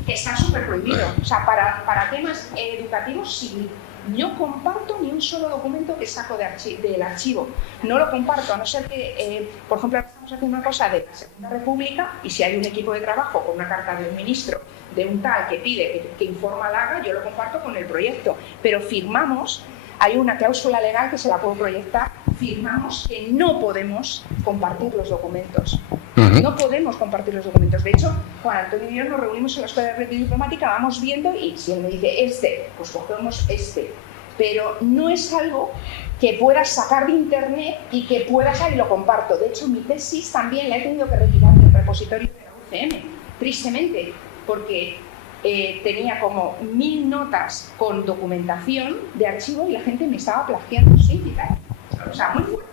Que está súper prohibido. O sea, para temas educativos, sí. No comparto ni un solo documento que saco del archivo. No lo comparto, a no ser que, por ejemplo, estamos haciendo una cosa de la Segunda República y si hay un equipo de trabajo con una carta de un ministro, de un tal que pide que informa al Haga, yo lo comparto con el proyecto. Pero firmamos, hay una cláusula legal que se la puedo proyectar, firmamos que no podemos compartir los documentos. No podemos compartir los documentos. De hecho, Juan Antonio y yo nos reunimos en la Escuela de Diplomática, vamos viendo y si él me dice pues cogemos este. Pero no es algo que puedas sacar de internet y que puedas y lo comparto. De hecho, mi tesis también la he tenido que retirar del repositorio de la UCM, tristemente, porque tenía como 1000 notas con documentación de archivo y la gente me estaba plagiando, sí, y tal. O sea, muy fuerte.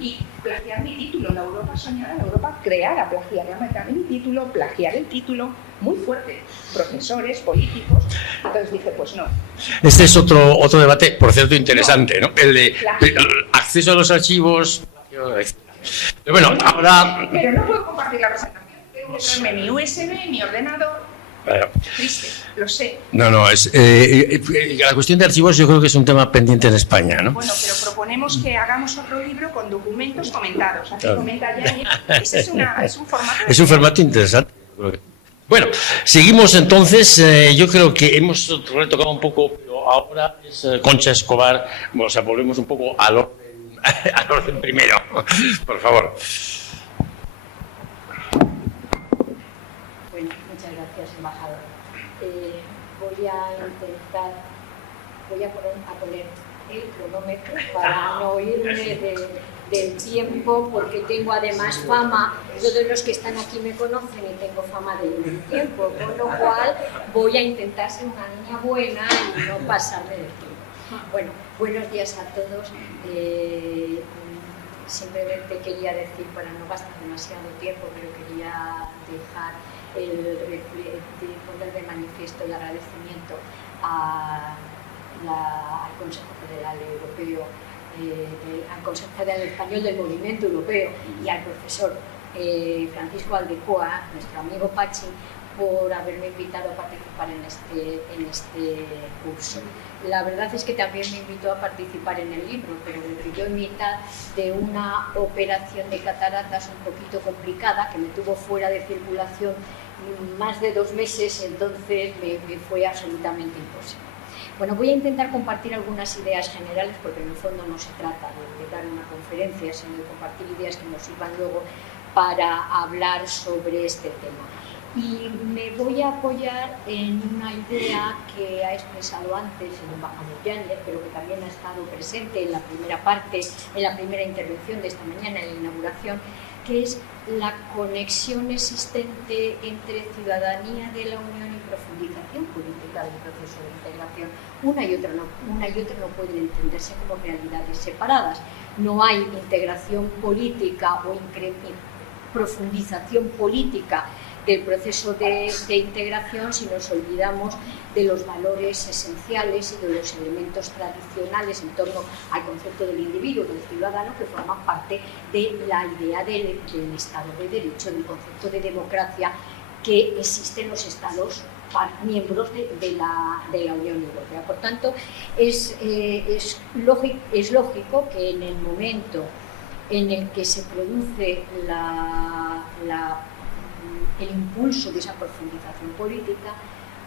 Y plagiar mi título, la Europa soñada, la Europa creada, plagiar mi título, plagiar el título, muy fuerte. Profesores, políticos. Entonces dije, pues no. Este es otro debate, por cierto, interesante, ¿no? El de acceso a los archivos. Pero bueno, ahora... Pero no puedo compartir la presentación. Tengo que traerme mi USB, mi ordenador. Claro. Triste, lo sé. No, la cuestión de archivos yo creo que es un tema pendiente en España, ¿no? Bueno, pero proponemos que hagamos otro libro con documentos comentados. Aquí claro. Comenta Yáñez. Ese es un formato... Es un formato interesante. Bueno, seguimos entonces. Yo creo que hemos retocado un poco, pero ahora es Concha Escobar. O sea, volvemos un poco al orden primero. Por favor. Embajador. Voy a poner el cronómetro para no irme del tiempo, porque tengo además fama, todos los que están aquí me conocen y tengo fama del tiempo, con lo cual voy a intentar ser una niña buena y no pasarme del tiempo. Bueno, buenos días a todos. Simplemente quería decir, para no gastar demasiado tiempo, pero quería dejar poner de manifiesto el agradecimiento al Consejo Federal Europeo, al Consejo Federal Español del Movimiento Europeo y al profesor Francisco Aldecoa, nuestro amigo Pachi, por haberme invitado a participar en este curso. La verdad es que también me invitó a participar en el libro, pero me pilló en mitad de una operación de cataratas un poquito complicada que me tuvo fuera de circulación más de 2 meses, entonces me fue absolutamente imposible. Bueno, voy a intentar compartir algunas ideas generales, porque en el fondo no se trata de dar una conferencia, sino de compartir ideas que nos sirvan luego para hablar sobre este tema. Y me voy a apoyar en una idea que ha expresado antes el embajador Yandler, pero que también ha estado presente en la primera parte, en la primera intervención de esta mañana, en la inauguración, que es la conexión existente entre ciudadanía de la Unión y profundización política del proceso de integración. Una y otra no pueden entenderse como realidades separadas. No hay integración política o profundización política del proceso de integración si nos olvidamos de los valores esenciales y de los elementos tradicionales en torno al concepto del individuo, del ciudadano, que forman parte de la idea del Estado de Derecho, del concepto de democracia que existe en los Estados miembros de la Unión Europea. Por tanto, es lógico que en el momento en el que se produce el impulso de esa profundización política,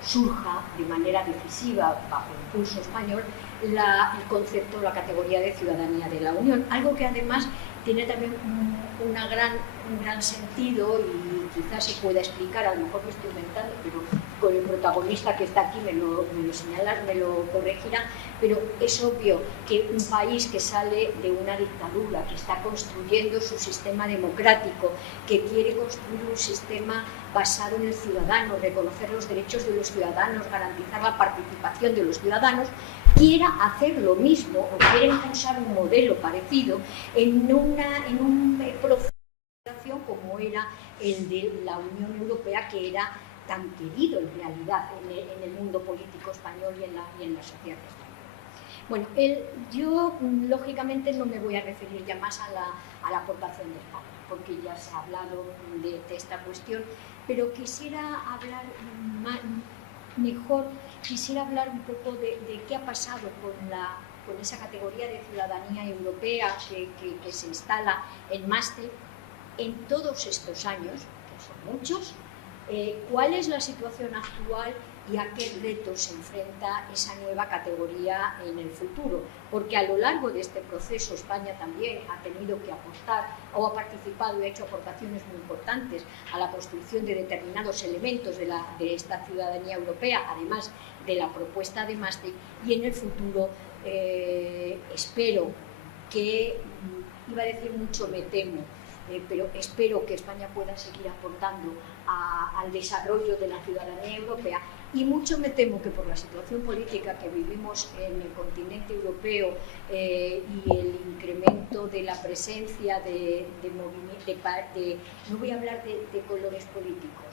surja de manera decisiva, bajo el impulso español, el concepto, la categoría de ciudadanía de la Unión, algo que además tiene también un gran sentido, y quizás se pueda explicar, a lo mejor me estoy inventando, pero con el protagonista que está aquí me lo señala, me lo corregirá, pero es obvio que un país que sale de una dictadura, que está construyendo su sistema democrático, que quiere construir un sistema basado en el ciudadano, reconocer los derechos de los ciudadanos, garantizar la participación de los ciudadanos, quiera hacer lo mismo o quiera impulsar un modelo parecido en un proceso de integración como era el de la Unión Europea, que era tan querido en realidad en el mundo político español y en la sociedad española. Bueno, yo lógicamente no me voy a referir ya más a la aportación de España, porque ya se ha hablado de esta cuestión, pero quisiera hablar quisiera hablar un poco de qué ha pasado con esa categoría de ciudadanía europea que se instala en Maastricht en todos estos años, que son muchos. ¿Cuál es la situación actual y a qué retos se enfrenta esa nueva categoría en el futuro? Porque a lo largo de este proceso España también ha tenido que aportar o ha participado y ha hecho aportaciones muy importantes a la construcción de determinados elementos de esta ciudadanía europea, además de la propuesta de Maastricht, y en el futuro espero que, iba a decir mucho me temo, pero espero que España pueda seguir aportando al desarrollo de la ciudadanía europea, y mucho me temo que por la situación política que vivimos en el continente europeo y el incremento de la presencia no voy a hablar de colores políticos,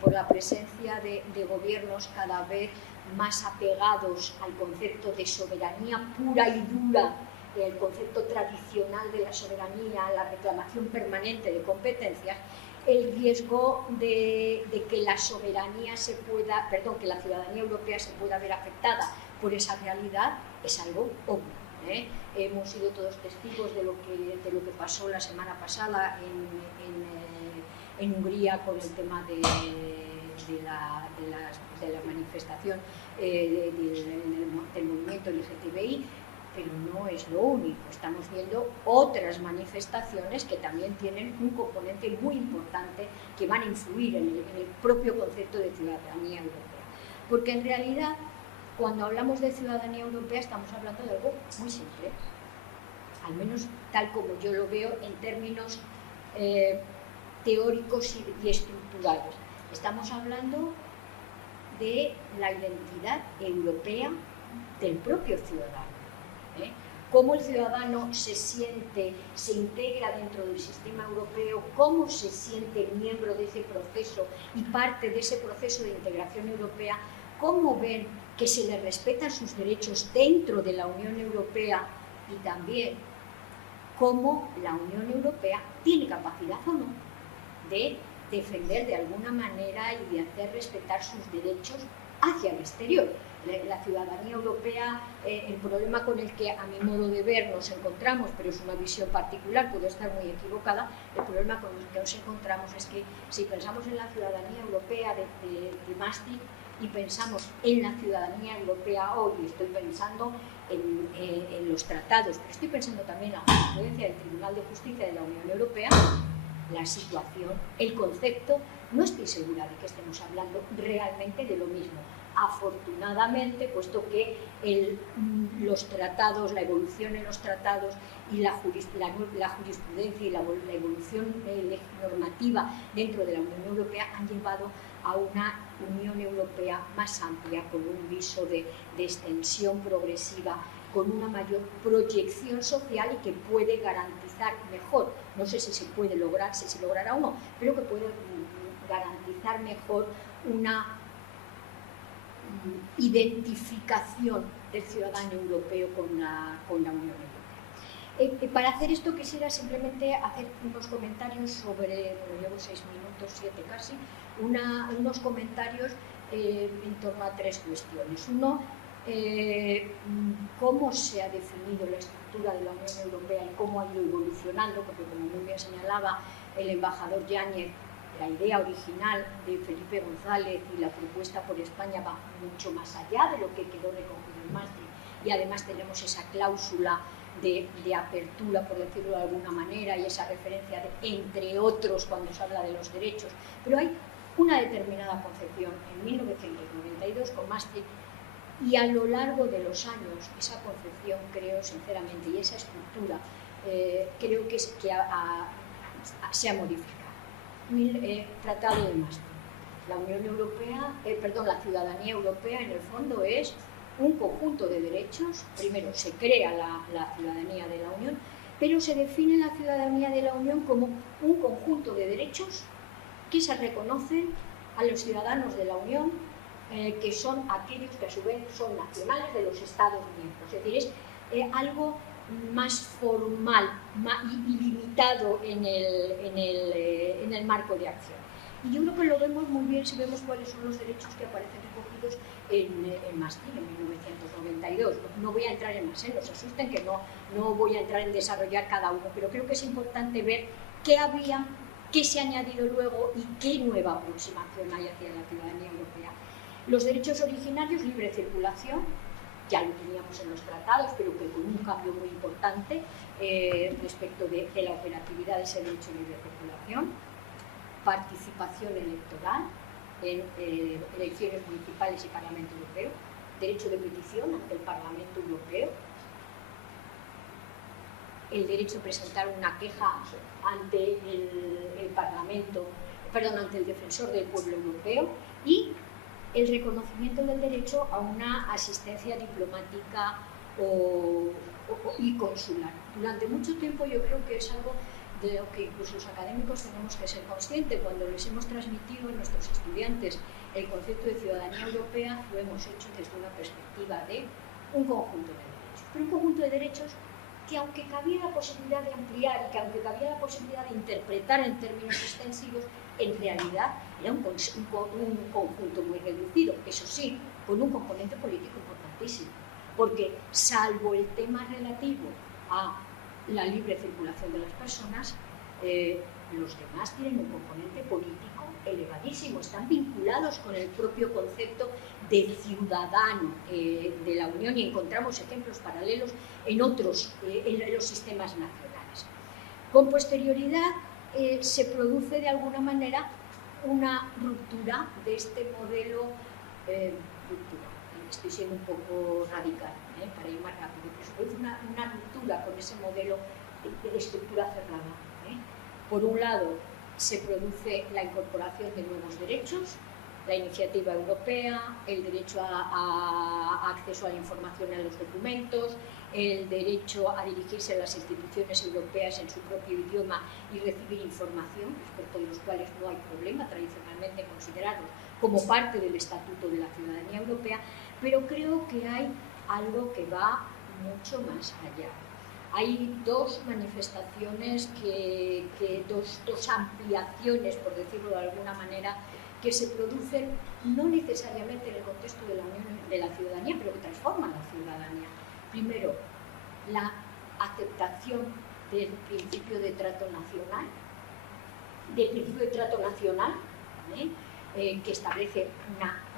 por la presencia de gobiernos cada vez más apegados al concepto de soberanía pura y dura, el concepto tradicional de la soberanía, la reclamación permanente de competencias, el riesgo de que la que la ciudadanía europea se pueda ver afectada por esa realidad es algo obvio. Hemos sido todos testigos de lo que pasó la semana pasada en Hungría con el tema de la manifestación del movimiento LGTBI, pero no es lo único. Estamos viendo otras manifestaciones que también tienen un componente muy importante que van a influir en el propio concepto de ciudadanía europea. Porque en realidad, cuando hablamos de ciudadanía europea, estamos hablando de algo muy simple. al menos tal como yo lo veo en términos teóricos y estructurales. Estamos hablando de la identidad europea del propio ciudadano. Cómo el ciudadano se siente, se integra dentro del sistema europeo, cómo se siente miembro de ese proceso y parte de ese proceso de integración europea, cómo ven que se le respetan sus derechos dentro de la Unión Europea y también cómo la Unión Europea tiene capacidad o no de defender de alguna manera y de hacer respetar sus derechos hacia el exterior. La ciudadanía europea, el problema con el que a mi modo de ver nos encontramos, pero es una visión particular, puedo estar muy equivocada, el problema con el que nos encontramos es que si pensamos en la ciudadanía europea de Maastricht y pensamos en la ciudadanía europea hoy, estoy pensando en los tratados, pero estoy pensando también en la jurisprudencia del Tribunal de Justicia de la Unión Europea, la situación, el concepto, no estoy segura de que estemos hablando realmente de lo mismo. Afortunadamente, puesto que los tratados, la evolución en los tratados y la jurisprudencia y la evolución normativa dentro de la Unión Europea han llevado a una Unión Europea más amplia, con un viso de extensión progresiva, con una mayor proyección social y que puede garantizar mejor, no sé si se puede lograr, si se logrará o no, pero que puede garantizar mejor una identificación del ciudadano europeo con la Unión Europea. Para hacer esto quisiera simplemente hacer unos comentarios sobre, llevo 6 minutos, 7 casi, unos comentarios en torno a 3 cuestiones. Uno, cómo se ha definido la estructura de la Unión Europea y cómo ha ido evolucionando, porque como muy bien señalaba el embajador Yáñez, la idea original de Felipe González y la propuesta por España va mucho más allá de lo que quedó recogido en Maastricht, y además tenemos esa cláusula de apertura, por decirlo de alguna manera, y esa referencia de entre otros cuando se habla de los derechos, pero hay una determinada concepción en 1992 con Maastricht, y a lo largo de los años esa concepción, creo sinceramente, y esa estructura creo que se ha modificado. Tratado de Maastricht. La Unión Europea, la ciudadanía europea en el fondo es un conjunto de derechos. Primero se crea la ciudadanía de la Unión, pero se define la ciudadanía de la Unión como un conjunto de derechos que se reconocen a los ciudadanos de la Unión, que son aquellos que a su vez son nacionales de los Estados miembros. Es decir, es algo más formal y limitado en el marco de acción. Y yo creo que lo vemos muy bien si vemos cuáles son los derechos que aparecen recogidos en Maastricht en 1992. No voy a entrar en más, no se asusten que no voy a entrar en desarrollar cada uno, pero creo que es importante ver qué había, qué se ha añadido luego y qué nueva aproximación hay hacia la ciudadanía europea. Los derechos originarios, libre circulación, ya lo teníamos en los tratados, pero que con un cambio muy importante respecto de la operatividad de ese derecho de libre circulación. Participación electoral en elecciones municipales y Parlamento Europeo. Derecho de petición ante el Parlamento Europeo. El derecho a presentar una queja ante el Parlamento, ante el Defensor del Pueblo Europeo, y el reconocimiento del derecho a una asistencia diplomática y consular. Durante mucho tiempo yo creo que es algo de lo que incluso los académicos tenemos que ser conscientes. Cuando les hemos transmitido a nuestros estudiantes el concepto de ciudadanía europea, lo hemos hecho desde una perspectiva de un conjunto de derechos. Pero un conjunto de derechos que, aunque cabía la posibilidad de ampliar y que aunque cabía la posibilidad de interpretar en términos extensivos, en realidad era un conjunto muy reducido, eso sí, con un componente político importantísimo, porque salvo el tema relativo a la libre circulación de las personas, los demás tienen un componente político elevadísimo, están vinculados con el propio concepto de ciudadano de la Unión, y encontramos ejemplos paralelos en otros, en los sistemas nacionales. Con posterioridad se produce de alguna manera una ruptura de este modelo, estoy siendo un poco radical, para ir más rápido, pero se produce una ruptura con ese modelo de estructura cerrada. Por un lado, se produce la incorporación de nuevos derechos, la iniciativa europea, el derecho a acceso a la información y a los documentos, el derecho a dirigirse a las instituciones europeas en su propio idioma y recibir información, respecto de los cuales no hay problema tradicionalmente considerados como parte del Estatuto de la Ciudadanía Europea, pero creo que hay algo que va mucho más allá. Hay dos manifestaciones, dos ampliaciones, por decirlo de alguna manera, que se producen no necesariamente en el contexto de la Unión de la ciudadanía, pero que transforman la ciudadanía. Primero, la aceptación del principio de trato nacional, que establece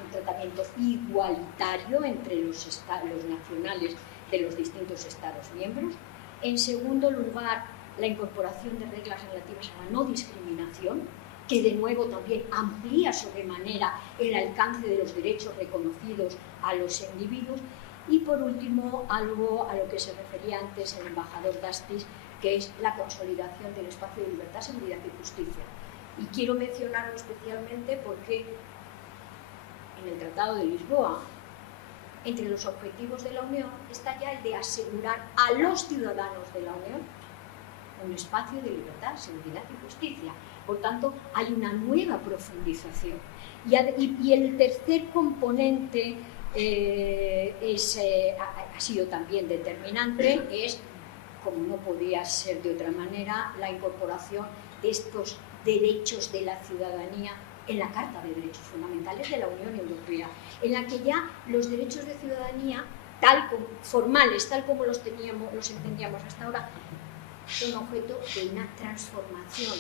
un tratamiento igualitario entre los nacionales de los distintos Estados miembros. En segundo lugar, la incorporación de reglas relativas a la no discriminación, que de nuevo también amplía sobremanera el alcance de los derechos reconocidos a los individuos. Y por último, algo a lo que se refería antes el embajador Dastis, que es la consolidación del espacio de libertad, seguridad y justicia. Y quiero mencionarlo especialmente porque en el Tratado de Lisboa, entre los objetivos de la Unión, está ya el de asegurar a los ciudadanos de la Unión un espacio de libertad, seguridad y justicia. Por tanto, hay una nueva profundización. Y el tercer componente ha sido también determinante, es, como no podía ser de otra manera, la incorporación de estos derechos de la ciudadanía en la Carta de Derechos Fundamentales de la Unión Europea, en la que ya los derechos de ciudadanía formales, tal como los entendíamos hasta ahora, son objeto de una transformación,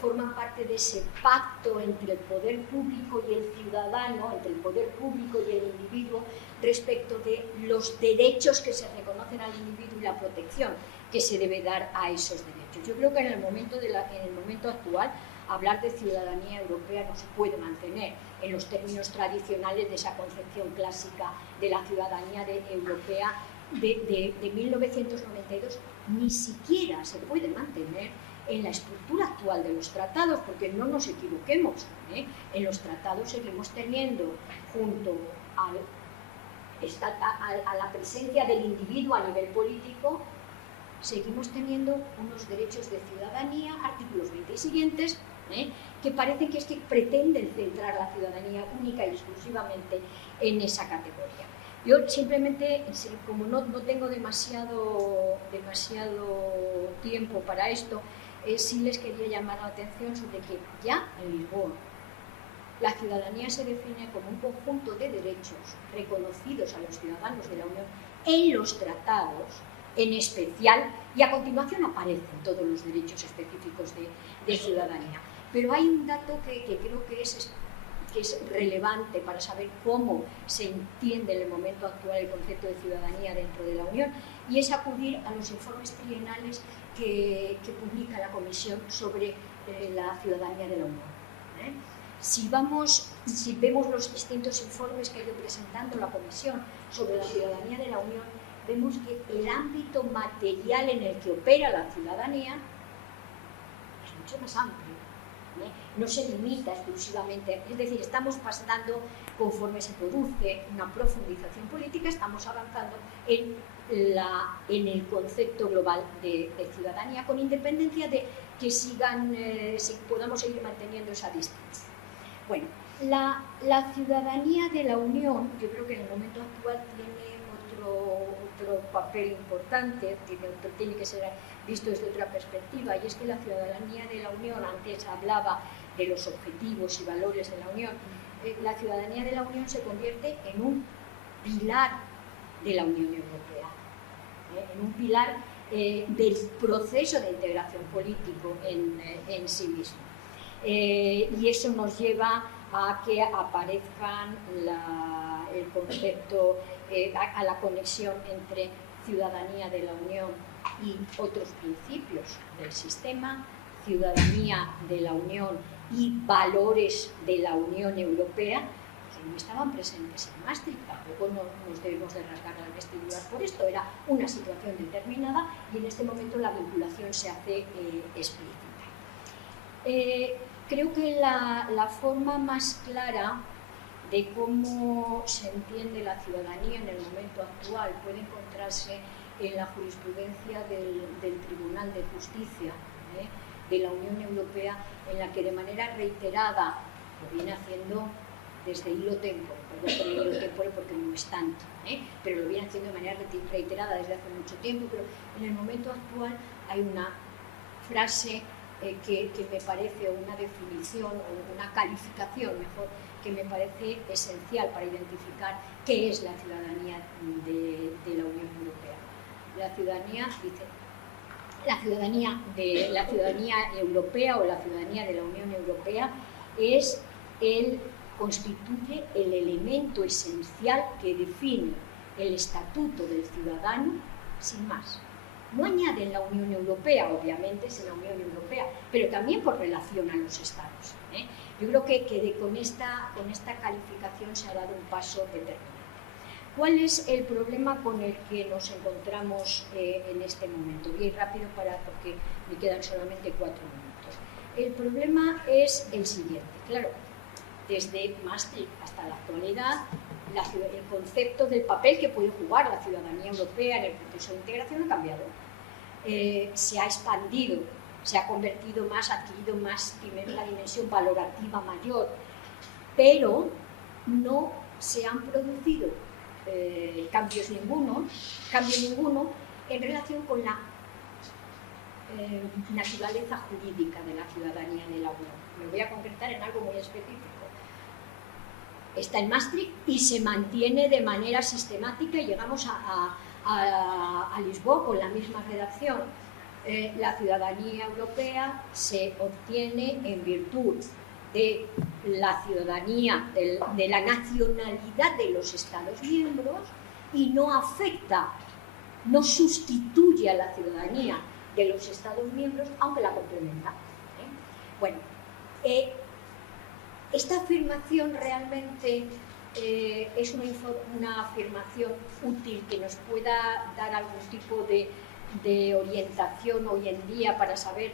forman parte de ese pacto entre el poder público y el ciudadano, entre el poder público y el individuo, respecto de los derechos que se reconocen al individuo y la protección que se debe dar a esos derechos. Yo creo que en el momento actual, hablar de ciudadanía europea no se puede mantener en los términos tradicionales de esa concepción clásica de la ciudadanía europea de 1992, ni siquiera se puede mantener en la estructura actual de los tratados, porque no nos equivoquemos, en los tratados seguimos teniendo, junto a la presencia del individuo a nivel político, seguimos teniendo unos derechos de ciudadanía, artículos 20 y siguientes, que parecen que pretenden centrar la ciudadanía única y exclusivamente en esa categoría. Yo simplemente, como no tengo demasiado tiempo para esto, sí les quería llamar la atención sobre que ya en Lisboa la ciudadanía se define como un conjunto de derechos reconocidos a los ciudadanos de la Unión en los tratados, en especial, y a continuación aparecen todos los derechos específicos de ciudadanía. Pero hay un dato que creo que es relevante para saber cómo se entiende en el momento actual el concepto de ciudadanía dentro de la Unión, y es acudir a los informes trienales que publica la Comisión sobre la ciudadanía de la Unión. Si vemos los distintos informes que ha ido presentando la Comisión sobre la ciudadanía de la Unión, vemos que el ámbito material en el que opera la ciudadanía es mucho más amplio. No se limita exclusivamente, es decir, estamos pasando, conforme se produce una profundización política, estamos avanzando en el concepto global de ciudadanía, con independencia de que si podamos seguir manteniendo esa distancia. Bueno, la ciudadanía de la Unión, yo creo que en el momento actual tiene otro papel importante, tiene que ser visto desde otra perspectiva, y es que la ciudadanía de la Unión, antes hablaba de los objetivos y valores de la Unión, la ciudadanía de la Unión se convierte en un pilar de la Unión Europea, en un pilar del proceso de integración político en sí mismo. Y eso nos lleva a que aparezcan el concepto, a la conexión entre ciudadanía de la Unión y otros principios del sistema, ciudadanía de la Unión y valores de la Unión Europea, no estaban presentes en Maastricht. Tampoco nos debemos de rasgar las vestiduras por esto, era una situación determinada y en este momento la vinculación se hace explícita. Creo que la forma más clara de cómo se entiende la ciudadanía en el momento actual puede encontrarse en la jurisprudencia del Tribunal de Justicia de la Unión Europea, en la que de manera reiterada lo viene haciendo desde hilo tempore, perdón por el hilo tempore porque no es tanto, pero lo viene haciendo de manera reiterada desde hace mucho tiempo, pero en el momento actual hay una frase que me parece, o una definición, o una calificación mejor, que me parece esencial para identificar qué es la ciudadanía de la Unión Europea. La ciudadanía, dice, la ciudadanía europea o la ciudadanía de la Unión Europea constituye el elemento esencial que define el estatuto del ciudadano, sin más. No añade en la Unión Europea, obviamente es en la Unión Europea, pero también por relación a los Estados. Yo creo que con esta calificación se ha dado un paso determinante. ¿Cuál es el problema con el que nos encontramos en este momento? Bien rápido porque me quedan solamente 4 minutos. El problema es el siguiente. Claro, desde Maastricht hasta la actualidad, el concepto del papel que puede jugar la ciudadanía europea en el proceso de integración ha cambiado. Se ha expandido, se ha convertido más, ha adquirido más, primero la dimensión valorativa mayor, pero no se han producido cambio ninguno en relación con la naturaleza jurídica de la ciudadanía de la Unión. Me voy a concretar en algo muy específico. Está en Maastricht y se mantiene de manera sistemática y llegamos a Lisboa con la misma redacción. La ciudadanía europea se obtiene en virtud de la ciudadanía, de la nacionalidad de los Estados miembros y no afecta, no sustituye a la ciudadanía de los Estados miembros, aunque la complementa. Bueno, esta afirmación realmente es una afirmación útil que nos pueda dar algún tipo de orientación hoy en día para saber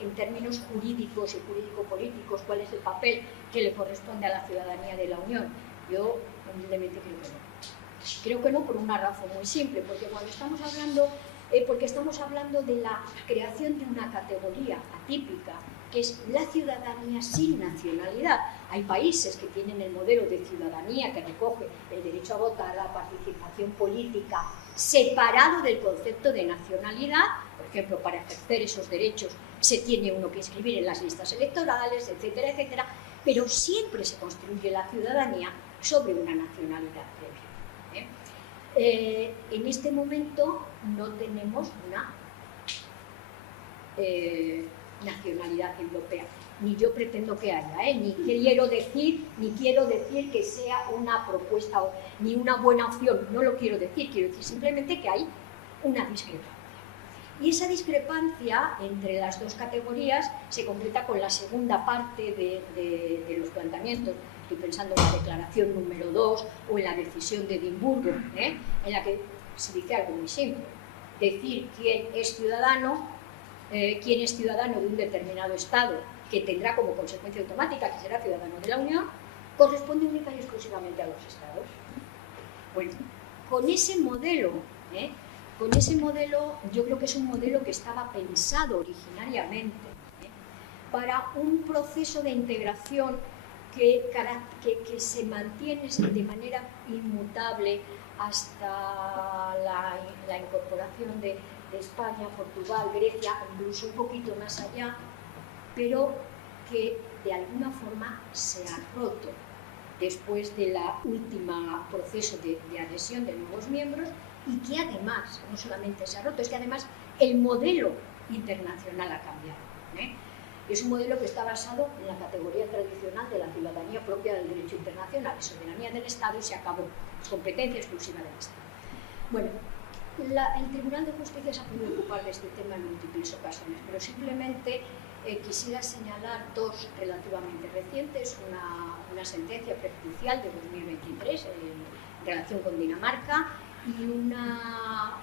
en términos jurídicos y jurídico-políticos cuál es el papel que le corresponde a la ciudadanía de la Unión. Yo humildemente creo que no. Creo que no por una razón muy simple, porque cuando estamos hablando de la creación de una categoría atípica, que es la ciudadanía sin nacionalidad. Hay países que tienen el modelo de ciudadanía que recoge el derecho a votar, la participación política, separado del concepto de nacionalidad. Por ejemplo, para ejercer esos derechos se tiene uno que inscribir en las listas electorales, etcétera, etcétera, pero siempre se construye la ciudadanía sobre una nacionalidad previa. En este momento no tenemos una nacionalidad europea, ni yo pretendo que haya, ni quiero decir que sea una propuesta ni una buena opción, no lo quiero decir simplemente que hay una discrepancia. Y esa discrepancia entre las dos categorías se completa con la segunda parte de los planteamientos. Estoy pensando en la declaración número 2 o en la decisión de Edimburgo, en la que se dice algo muy simple: decir quién es ciudadano de un determinado Estado, que tendrá como consecuencia automática que será ciudadano de la Unión, corresponde única y exclusivamente a los Estados. Bueno, con ese modelo yo creo que es un modelo que estaba pensado originariamente para un proceso de integración que se mantiene de manera inmutable hasta la incorporación de España, Portugal, Grecia, incluso un poquito más allá, pero que de alguna forma se ha roto después de la última proceso de adhesión de nuevos miembros, y que además no solamente se ha roto, es que además el modelo internacional ha cambiado. Es un modelo que está basado en la categoría tradicional de la ciudadanía propia del derecho internacional, es soberanía del Estado y se acabó, es competencia exclusiva del Estado. Bueno, el Tribunal de Justicia se ha podido ocupar de este tema en múltiples ocasiones, pero simplemente quisiera señalar dos relativamente recientes, una sentencia prejudicial de 2023 en relación con Dinamarca y una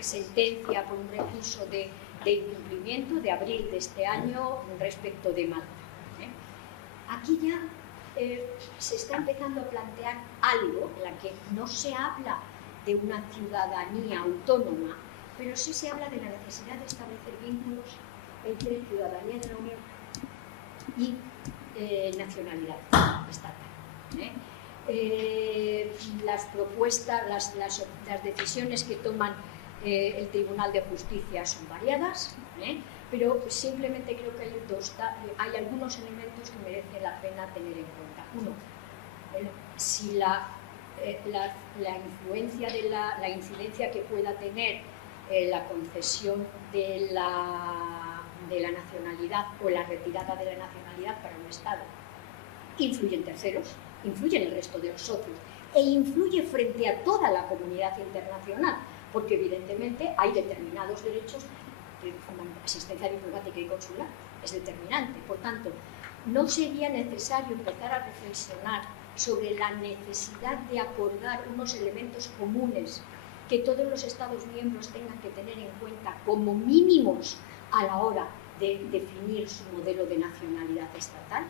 sentencia por un recurso de incumplimiento de abril de este año respecto de Malta. Aquí ya se está empezando a plantear algo en la que no se habla de una ciudadanía autónoma, pero sí se habla de la necesidad de establecer vínculos entre ciudadanía de la Unión y nacionalidad estatal. Las propuestas, las decisiones que toman el Tribunal de Justicia son variadas, pero simplemente creo que hay algunos elementos que merece la pena tener en cuenta. Uno, si la influencia de la incidencia que pueda tener la concesión de la nacionalidad o la retirada de la nacionalidad para un Estado influye en terceros, influye en el resto de los socios e influye frente a toda la comunidad internacional, porque evidentemente hay determinados derechos, asistencia diplomática y consular es determinante. Por tanto, no sería necesario empezar a reflexionar sobre la necesidad de acordar unos elementos comunes que todos los Estados miembros tengan que tener en cuenta como mínimos a la hora de definir su modelo de nacionalidad estatal.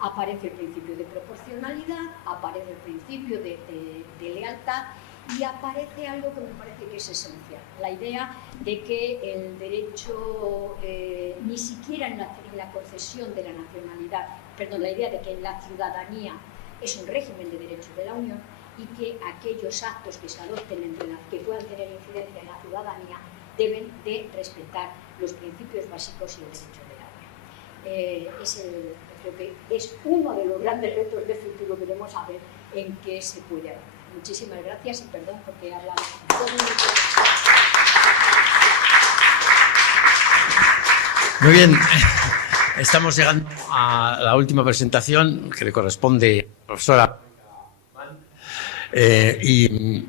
Aparece el principio de proporcionalidad, aparece el principio de lealtad y aparece algo que me parece que es esencial, la idea de que el derecho, ni siquiera en la concesión de la nacionalidad, perdón, la idea de que la ciudadanía es un régimen de derechos de la Unión y que aquellos actos que se adopten que puedan tener incidencia en la ciudadanía deben de respetar los principios básicos y el derecho de la Unión. Creo que es uno de los grandes retos de futuro que debemos saber en qué se puede avanzar. Muchísimas gracias y perdón porque he hablado todo el mundo. Muy bien, estamos llegando a la última presentación que le corresponde a la profesora. Y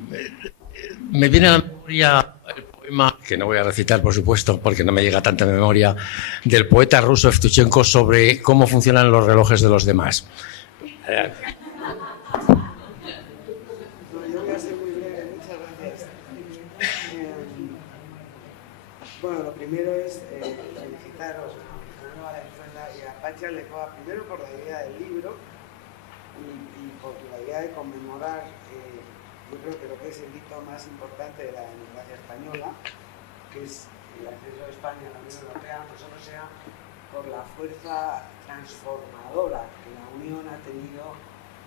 me viene a la memoria el poema, que no voy a recitar por supuesto porque no me llega tanta memoria, del poeta ruso Evtushenko sobre cómo funcionan los relojes de los demás. Bueno, lo primero es felicitaros a Nueva Venezuela y a Pachi Alejoa, primero por la idea del libro y por la idea de conmemorar, yo creo que lo que es el hito más importante de la democracia española, que es el acceso de España a la Unión Europea, no solo sea por la fuerza transformadora que la Unión ha tenido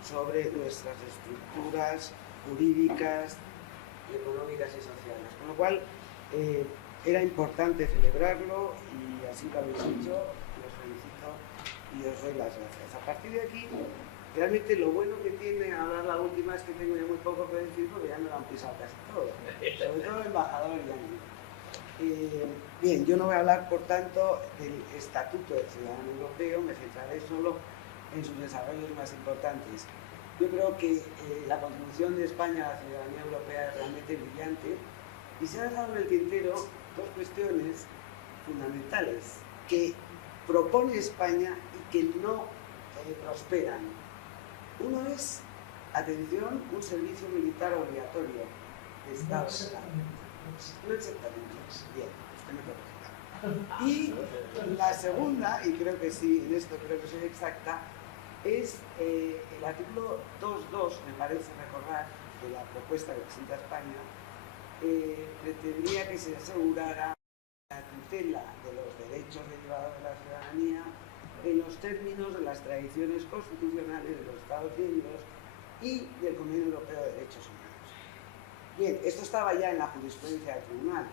sobre nuestras estructuras jurídicas, económicas y sociales. Con lo cual, era importante celebrarlo y así lo habéis hecho, y os felicito y os doy las gracias. A partir de aquí, realmente lo bueno que tiene hablar la última es que tengo ya muy poco que decir porque ya me lo han pisado casi todo, sobre todo el embajador y a mí. Bien, yo no voy a hablar por tanto del Estatuto del Ciudadano Europeo, me centraré solo en sus desarrollos más importantes. Yo creo que la contribución de España a la ciudadanía europea es realmente brillante y se ha dejado en el tintero dos cuestiones fundamentales que propone España y que no prosperan. Uno es, atención, un servicio militar obligatorio de Estado. No exactamente. Bien, usted me proporciona. Y la segunda, y creo que sí, en esto creo que soy exacta, es el artículo 2.2, me parece recordar, de la propuesta que presenta España, pretendía que se asegurara la tutela de los derechos derivados de la ciudadanía en los términos de las tradiciones constitucionales de los Estados miembros y del Convenio Europeo de Derechos Humanos. Bien, esto estaba ya en la jurisprudencia del Tribunal.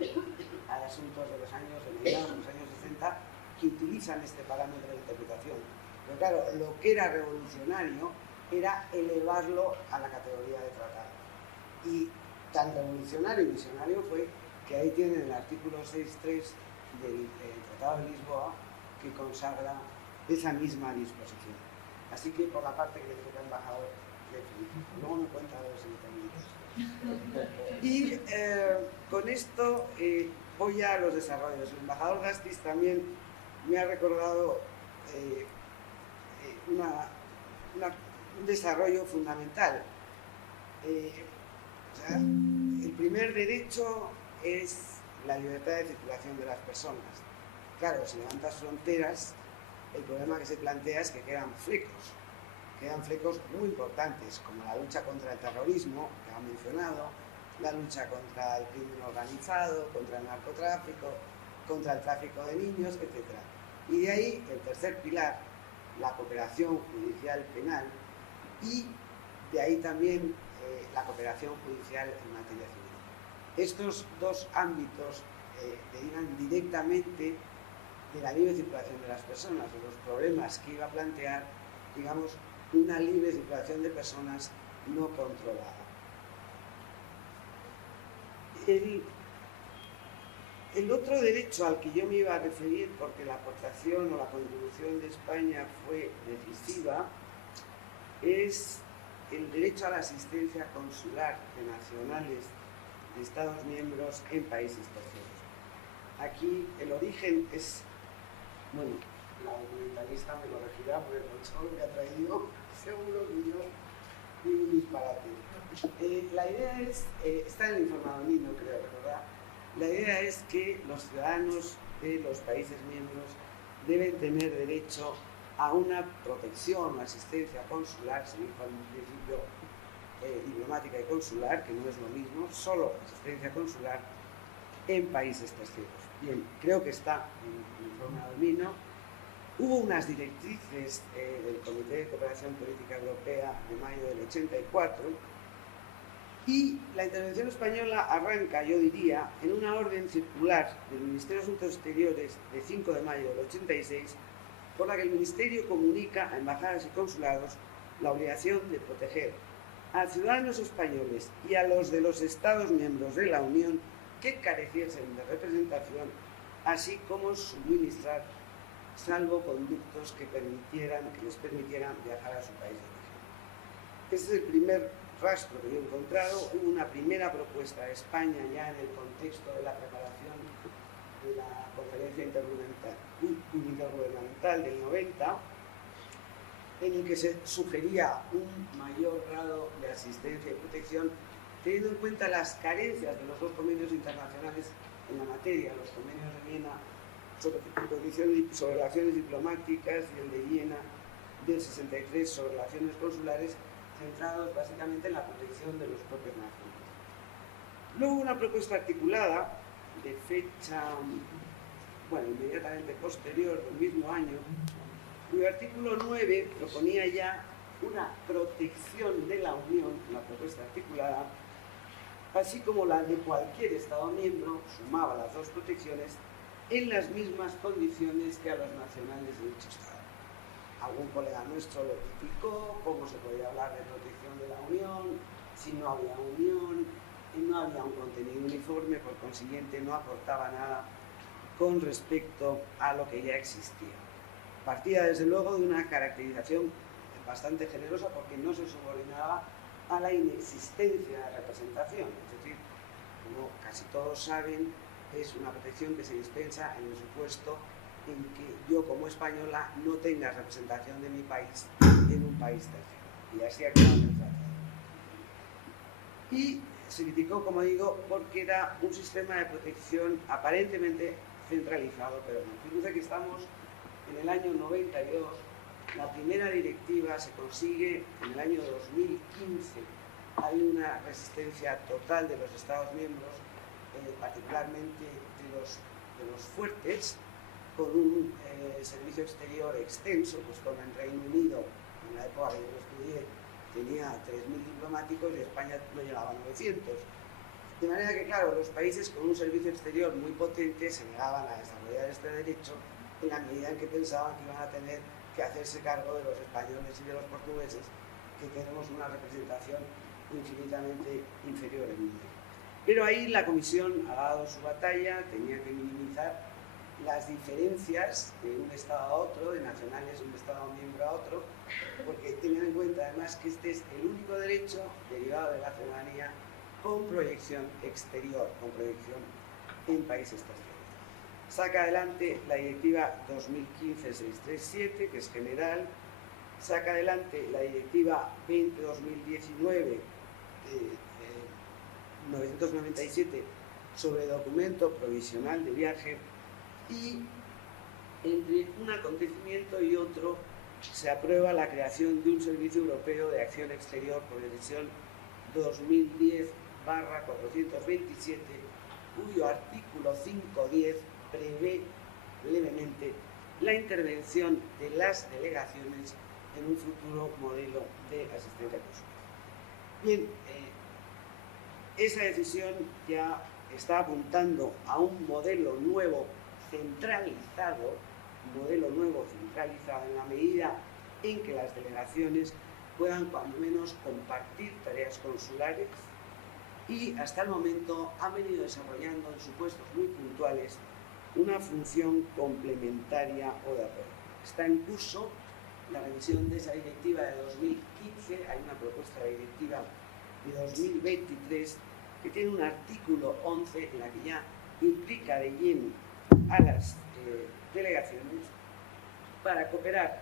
Hay asuntos de los años de mediados de los años 60 que utilizan este parámetro de interpretación. Pero claro, lo que era revolucionario era elevarlo a la categoría de tratado. Y tan revolucionario y visionario fue que ahí tienen el artículo 6.3 del Tratado de Lisboa que consagra esa misma disposición. Así que por la parte que le toca al embajador, le felicito. Luego me cuenta los 7 minutos. Y con esto voy a los desarrollos. El embajador Gastis también me ha recordado un desarrollo fundamental. O sea, el primer derecho es la libertad de circulación de las personas. Claro, si levantas fronteras, el problema que se plantea es que quedan flecos muy importantes, como la lucha contra el terrorismo, que han mencionado, la lucha contra el crimen organizado, contra el narcotráfico, contra el tráfico de niños, etc. Y de ahí el tercer pilar, la cooperación judicial penal, y de ahí también la cooperación judicial en materia civil. Estos dos ámbitos derivan directamente de la libre circulación de las personas, de los problemas que iba a plantear, digamos, una libre circulación de personas no controlada. El otro derecho al que yo me iba a referir, porque la aportación o la contribución de España fue decisiva, es el derecho a la asistencia consular de nacionales de Estados miembros en países terceros. Aquí el origen es, bueno, la documentalista me corregirá porque el solo que ha traído seguro que yo digo un disparate. La idea es, está en el informador Nino, creo, ¿verdad? La idea es que los ciudadanos de los países miembros deben tener derecho a una protección o asistencia consular, se dijo en un principio diplomática y consular, que no es lo mismo, solo asistencia consular en países terceros. Bien, creo que está en el informe Almino. Hubo unas directrices del Comité de Cooperación Política Europea de mayo del 84 y la intervención española arranca, yo diría, en una orden circular del Ministerio de Asuntos Exteriores de 5 de mayo del 86 por la que el Ministerio comunica a embajadas y consulados la obligación de proteger a ciudadanos españoles y a los de los Estados miembros de la Unión que careciesen de representación, así como suministrar salvoconductos que les permitieran viajar a su país de origen. Este es el primer rastro que yo he encontrado. Hubo una primera propuesta de España ya en el contexto de la preparación de la Conferencia Intergubernamental del 90, en el que se sugería un mayor grado de asistencia y protección, teniendo en cuenta las carencias de los dos convenios internacionales en la materia, los convenios de Viena sobre relaciones diplomáticas y el de Viena del 63 sobre relaciones consulares, centrados básicamente en la protección de los propios nacionales. Luego una propuesta articulada de fecha, bueno, inmediatamente posterior del mismo año, cuyo artículo 9 proponía ya una protección de la Unión, una propuesta articulada, así como la de cualquier Estado miembro, sumaba las dos protecciones en las mismas condiciones que a los nacionales de dicho Estado. Algún colega nuestro lo criticó, cómo se podía hablar de protección de la Unión, si no había Unión, y no había un contenido uniforme, por consiguiente no aportaba nada con respecto a lo que ya existía. Partía desde luego de una caracterización bastante generosa porque no se subordinaba a la inexistencia de representación, es decir, como casi todos saben, es una protección que se dispensa en el supuesto en que yo como española no tenga representación de mi país en un país tercero. Y así ha quedado el tratado. Y se criticó, como digo, porque era un sistema de protección aparentemente centralizado, pero no. Fíjense que estamos en el año 92, la primera directiva se consigue en el año 2015. Hay una resistencia total de los Estados miembros, particularmente de los fuertes, con un servicio exterior extenso, pues como en Reino Unido, en la época que yo lo estudié, tenía 3.000 diplomáticos y España no llegaba a 900. De manera que, claro, los países con un servicio exterior muy potente se negaban a desarrollar este derecho en la medida en que pensaban que iban a tener que hacerse cargo de los españoles y de los portugueses, que tenemos una representación infinitamente inferior en número. Pero ahí la Comisión ha dado su batalla, tenía que minimizar las diferencias de un Estado a otro, de nacionales de un Estado miembro a otro, porque tenían en cuenta además que este es el único derecho derivado de la ciudadanía con proyección exterior, con proyección en países terceros. Saca adelante la Directiva 2015-637, que es general, saca adelante la Directiva 2019 997 sobre documento provisional de viaje, y entre un acontecimiento y otro se aprueba la creación de un Servicio Europeo de Acción Exterior por decisión 2010/427, cuyo artículo 5.10 prevé brevemente la intervención de las delegaciones en un futuro modelo de asistencia consular. Bien, esa decisión ya está apuntando a un modelo nuevo centralizado, en la medida en que las delegaciones puedan cuando menos compartir tareas consulares, y hasta el momento han venido desarrollando en supuestos muy puntuales una función complementaria o de apoyo. Está en curso la revisión de esa directiva de 2015, hay una propuesta de directiva de 2023 que tiene un artículo 11 en la que ya implica de lleno a las delegaciones para cooperar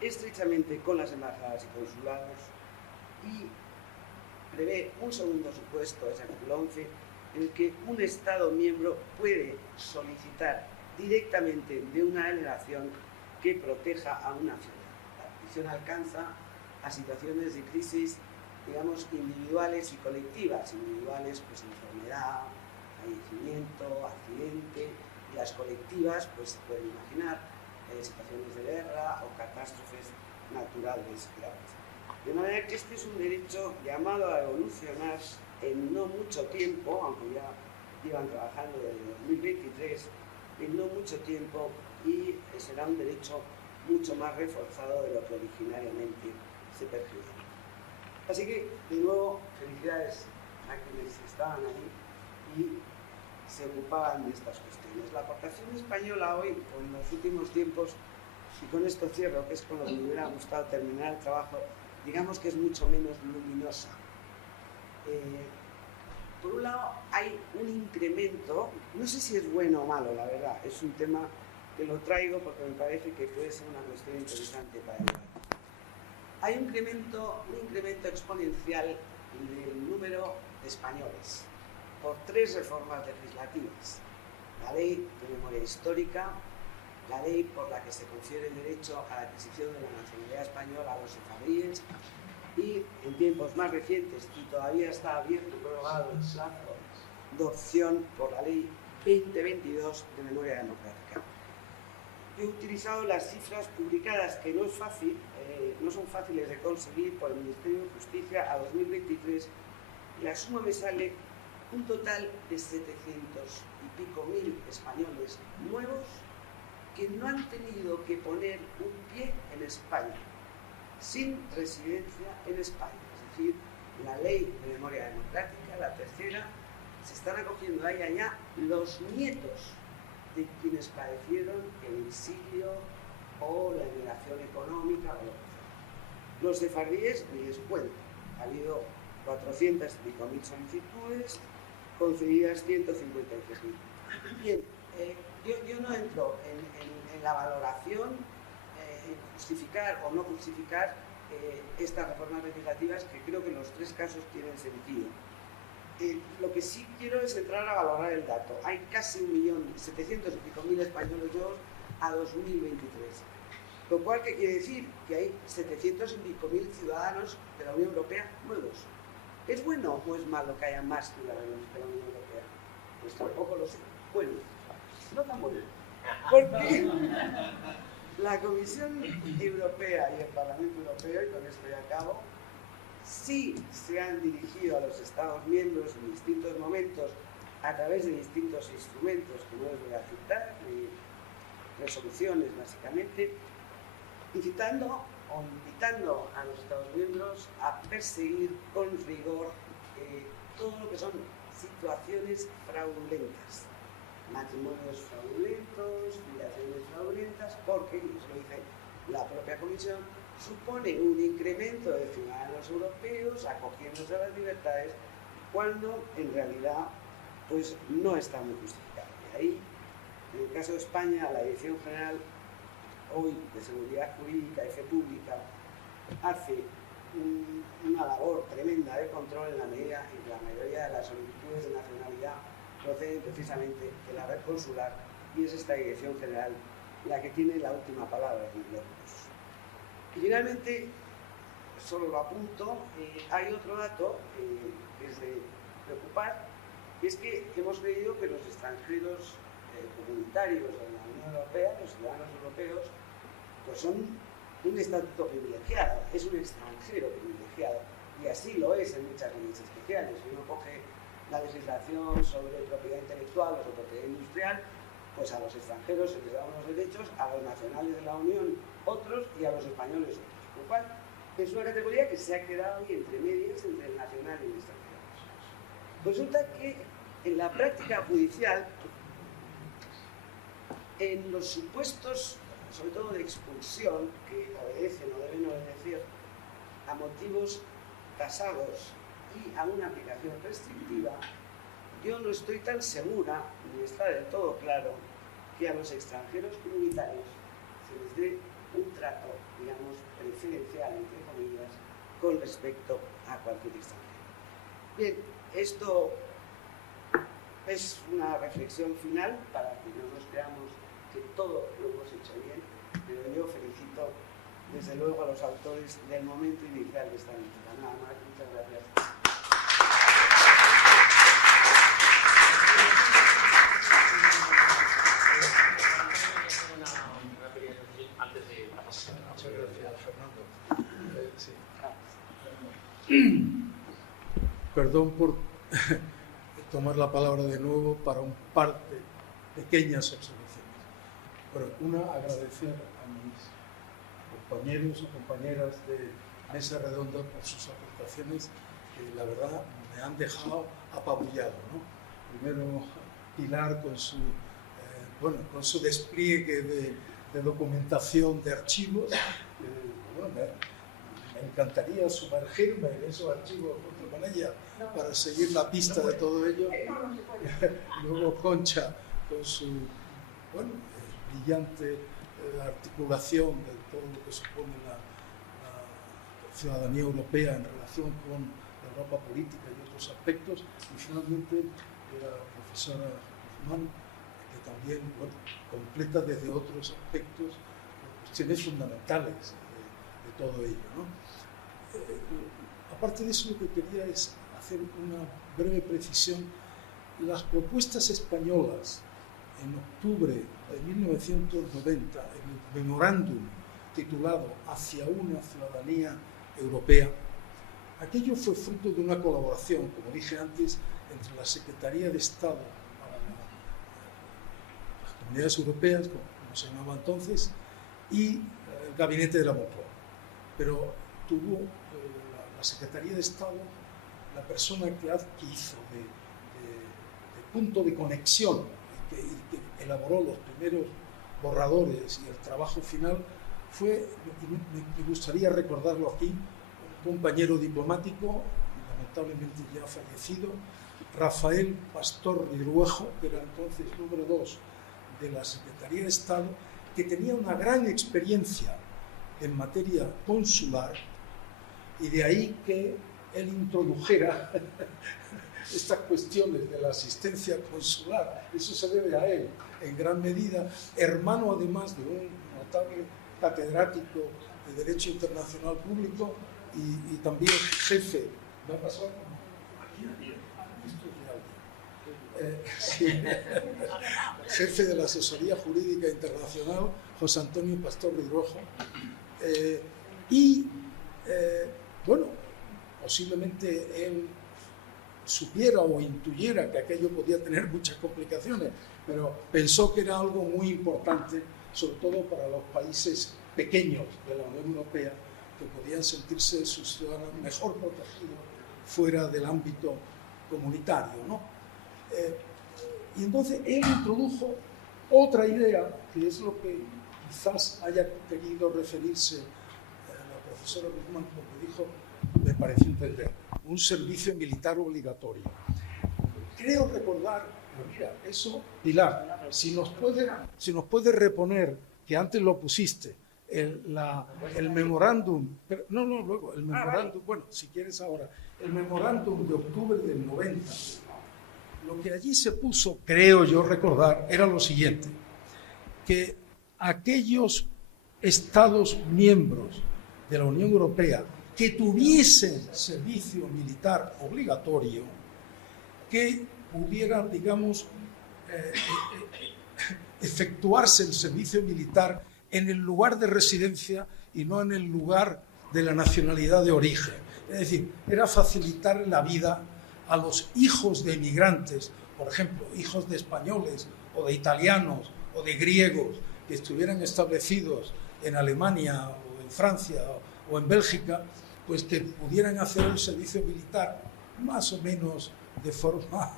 estrechamente con las embajadas y consulados, y prevé un segundo supuesto, ese artículo 11, en el que un Estado miembro puede solicitar directamente de una delegación que proteja a una ciudad. La petición alcanza a situaciones de crisis, digamos, individuales y colectivas. Individuales, pues enfermedad, fallecimiento, accidente, y las colectivas, pues se pueden imaginar situaciones de guerra o catástrofes naturales graves. De manera que este es un derecho llamado a evolucionar en no mucho tiempo, aunque ya llevan trabajando desde 2023, en no mucho tiempo, y será un derecho mucho más reforzado de lo que originariamente se percibía. Así que, de nuevo, felicidades a quienes estaban ahí y se ocupaban de estas cuestiones. La aportación española hoy, en los últimos tiempos, y con esto cierro, que es con lo que me hubiera gustado terminar el trabajo, digamos que es mucho menos luminosa. Por un lado, hay un incremento, no sé si es bueno o malo, la verdad, es un tema que lo traigo porque me parece que puede ser una cuestión interesante para el debate. Hay un incremento exponencial del número de españoles por 3 reformas legislativas: la ley de memoria histórica, la ley por la que se confiere el derecho a la adquisición de la nacionalidad española a los sefardíes, y en tiempos más recientes, y todavía está abierto y prorrogado el plazo de opción por la ley 2022 de memoria democrática. He utilizado las cifras publicadas, que no es fácil, no son fáciles de conseguir, por el Ministerio de Justicia a 2023, y la suma me sale un total de 700 y pico mil españoles nuevos que no han tenido que poner un pie en España, sin residencia en España. Es decir, la ley de memoria democrática, la tercera, se están acogiendo a ella ya los nietos de quienes padecieron el exilio o la emigración económica o lo que sea. Los sefardíes, ni les cuento, ha habido 400 y pico mil solicitudes, concedidas 153.000. Bien, yo no entro en la valoración, en justificar o no justificar estas reformas legislativas, que creo que en los 3 casos tienen sentido. Lo que sí quiero es entrar a valorar el dato. Hay casi 1.700.000 y pico españoles nuevos a 2023. Lo cual, ¿qué quiere decir? Que hay 700 y pico mil ciudadanos de la Unión Europea nuevos. ¿Es bueno o es malo que haya más ciudadanos de la Unión Europea? Pues tampoco lo sé. Bueno, no tan bueno. Porque la Comisión Europea y el Parlamento Europeo, y con esto ya acabo, sí se han dirigido a los Estados miembros en distintos momentos a través de distintos instrumentos que no les voy a citar, resoluciones básicamente, incitando o invitando a los Estados miembros a perseguir con rigor todo lo que son situaciones fraudulentas, matrimonios fraudulentos, filiaciones fraudulentas, porque, y eso lo dice la propia Comisión, supone un incremento de ciudadanos europeos acogiéndose a las libertades cuando en realidad pues no está muy justificado. Y ahí, en el caso de España, la Dirección General hoy de Seguridad Jurídica y Fe Pública hace una labor tremenda de control en la medida en que la mayoría de las solicitudes de nacionalidad proceden precisamente de la red consular, y es esta Dirección General la que tiene la última palabra en los recursos. Y finalmente, solo lo apunto, hay otro dato que es de preocupar, y es que hemos creído que los extranjeros comunitarios de la Unión Europea, los ciudadanos europeos, pues son un estatuto privilegiado, es un extranjero privilegiado, y así lo es en muchas leyes especiales. Si uno coge la legislación sobre propiedad intelectual o sobre propiedad industrial, pues a los extranjeros se les dan unos derechos, a los nacionales de la Unión otros y a los españoles otros. Con lo cual, es una categoría que se ha quedado ahí entre medias, entre el nacional y el extranjero. Resulta que en la práctica judicial, en los supuestos, sobre todo de expulsión, que obedecen o deben obedecer a motivos tasados y a una aplicación restrictiva, yo no estoy tan segura, ni está del todo claro, que a los extranjeros comunitarios se les dé un trato, digamos, preferencial, entre comillas, con respecto a cualquier extranjero. Bien, esto es una reflexión final para que no nos creamos que todo lo hemos hecho bien, pero yo felicito desde luego a los autores del momento inicial de esta visita. Nada más, muchas gracias. Muchas gracias, Fernando. Sí. Perdón por tomar la palabra de nuevo para un par de pequeñas observaciones. Bueno, una, agradecer a mis compañeros o compañeras de Mesa Redonda por sus aportaciones, que la verdad me han dejado apabullado, ¿no? Primero Pilar con su despliegue de documentación de archivos. Me encantaría sumergirme en esos archivos junto con ella para seguir la pista de todo ello. Luego Concha con su brillante articulación de todo lo que supone la ciudadanía europea en relación con la Europa política y otros aspectos. Y finalmente la profesora Guzmán, que también completa desde otros aspectos cuestiones fundamentales de todo ello, ¿no? Aparte de eso, lo que quería es hacer una breve precisión. Las propuestas españolas en octubre de 1990, en el memorándum titulado Hacia una ciudadanía europea, aquello fue fruto de una colaboración, como dije antes, entre la Secretaría de Estado para las Comunidades Europeas, como se llamaba entonces, y el Gabinete de la Moncloa. Pero tuvo la Secretaría de Estado, la persona que hizo de punto de conexión y que elaboró los primeros borradores y el trabajo final, fue, me gustaría recordarlo aquí, un compañero diplomático, lamentablemente ya fallecido, Rafael Pastor Ridruejo, que era entonces número 2 de la Secretaría de Estado, que tenía una gran experiencia en materia consular, y de ahí que él introdujera estas cuestiones de la asistencia consular. Eso se debe a él, en gran medida, hermano además de un notable catedrático de Derecho Internacional Público y también jefe. ¿Me ha pasado? Jefe de la Asesoría Jurídica Internacional, José Antonio Pastor Ridruejo. Posiblemente él supiera o intuyera que aquello podía tener muchas complicaciones, pero pensó que era algo muy importante, sobre todo para los países pequeños de la Unión Europea, que podían sentirse sus ciudadanos mejor protegidos fuera del ámbito comunitario, ¿no? Y entonces él introdujo otra idea, que es lo que quizás haya querido referirse la profesora Guzmán, porque dijo me pareció entender, un servicio militar obligatorio. Creo recordar, mira, eso, Pilar, si nos puede reponer, que antes lo pusiste, el memorándum, luego, el memorándum, bueno, si quieres ahora, el memorándum de octubre del 90, lo que allí se puso, creo yo recordar, era lo siguiente, que aquellos Estados miembros de la Unión Europea que tuviesen servicio militar obligatorio, que pudieran, digamos, efectuarse el servicio militar en el lugar de residencia y no en el lugar de la nacionalidad de origen. Es decir, era facilitar la vida a los hijos de emigrantes, por ejemplo, hijos de españoles o de italianos o de griegos que estuvieran establecidos en Alemania o en Francia o en Bélgica, pues que pudieran hacer el servicio militar más o menos de forma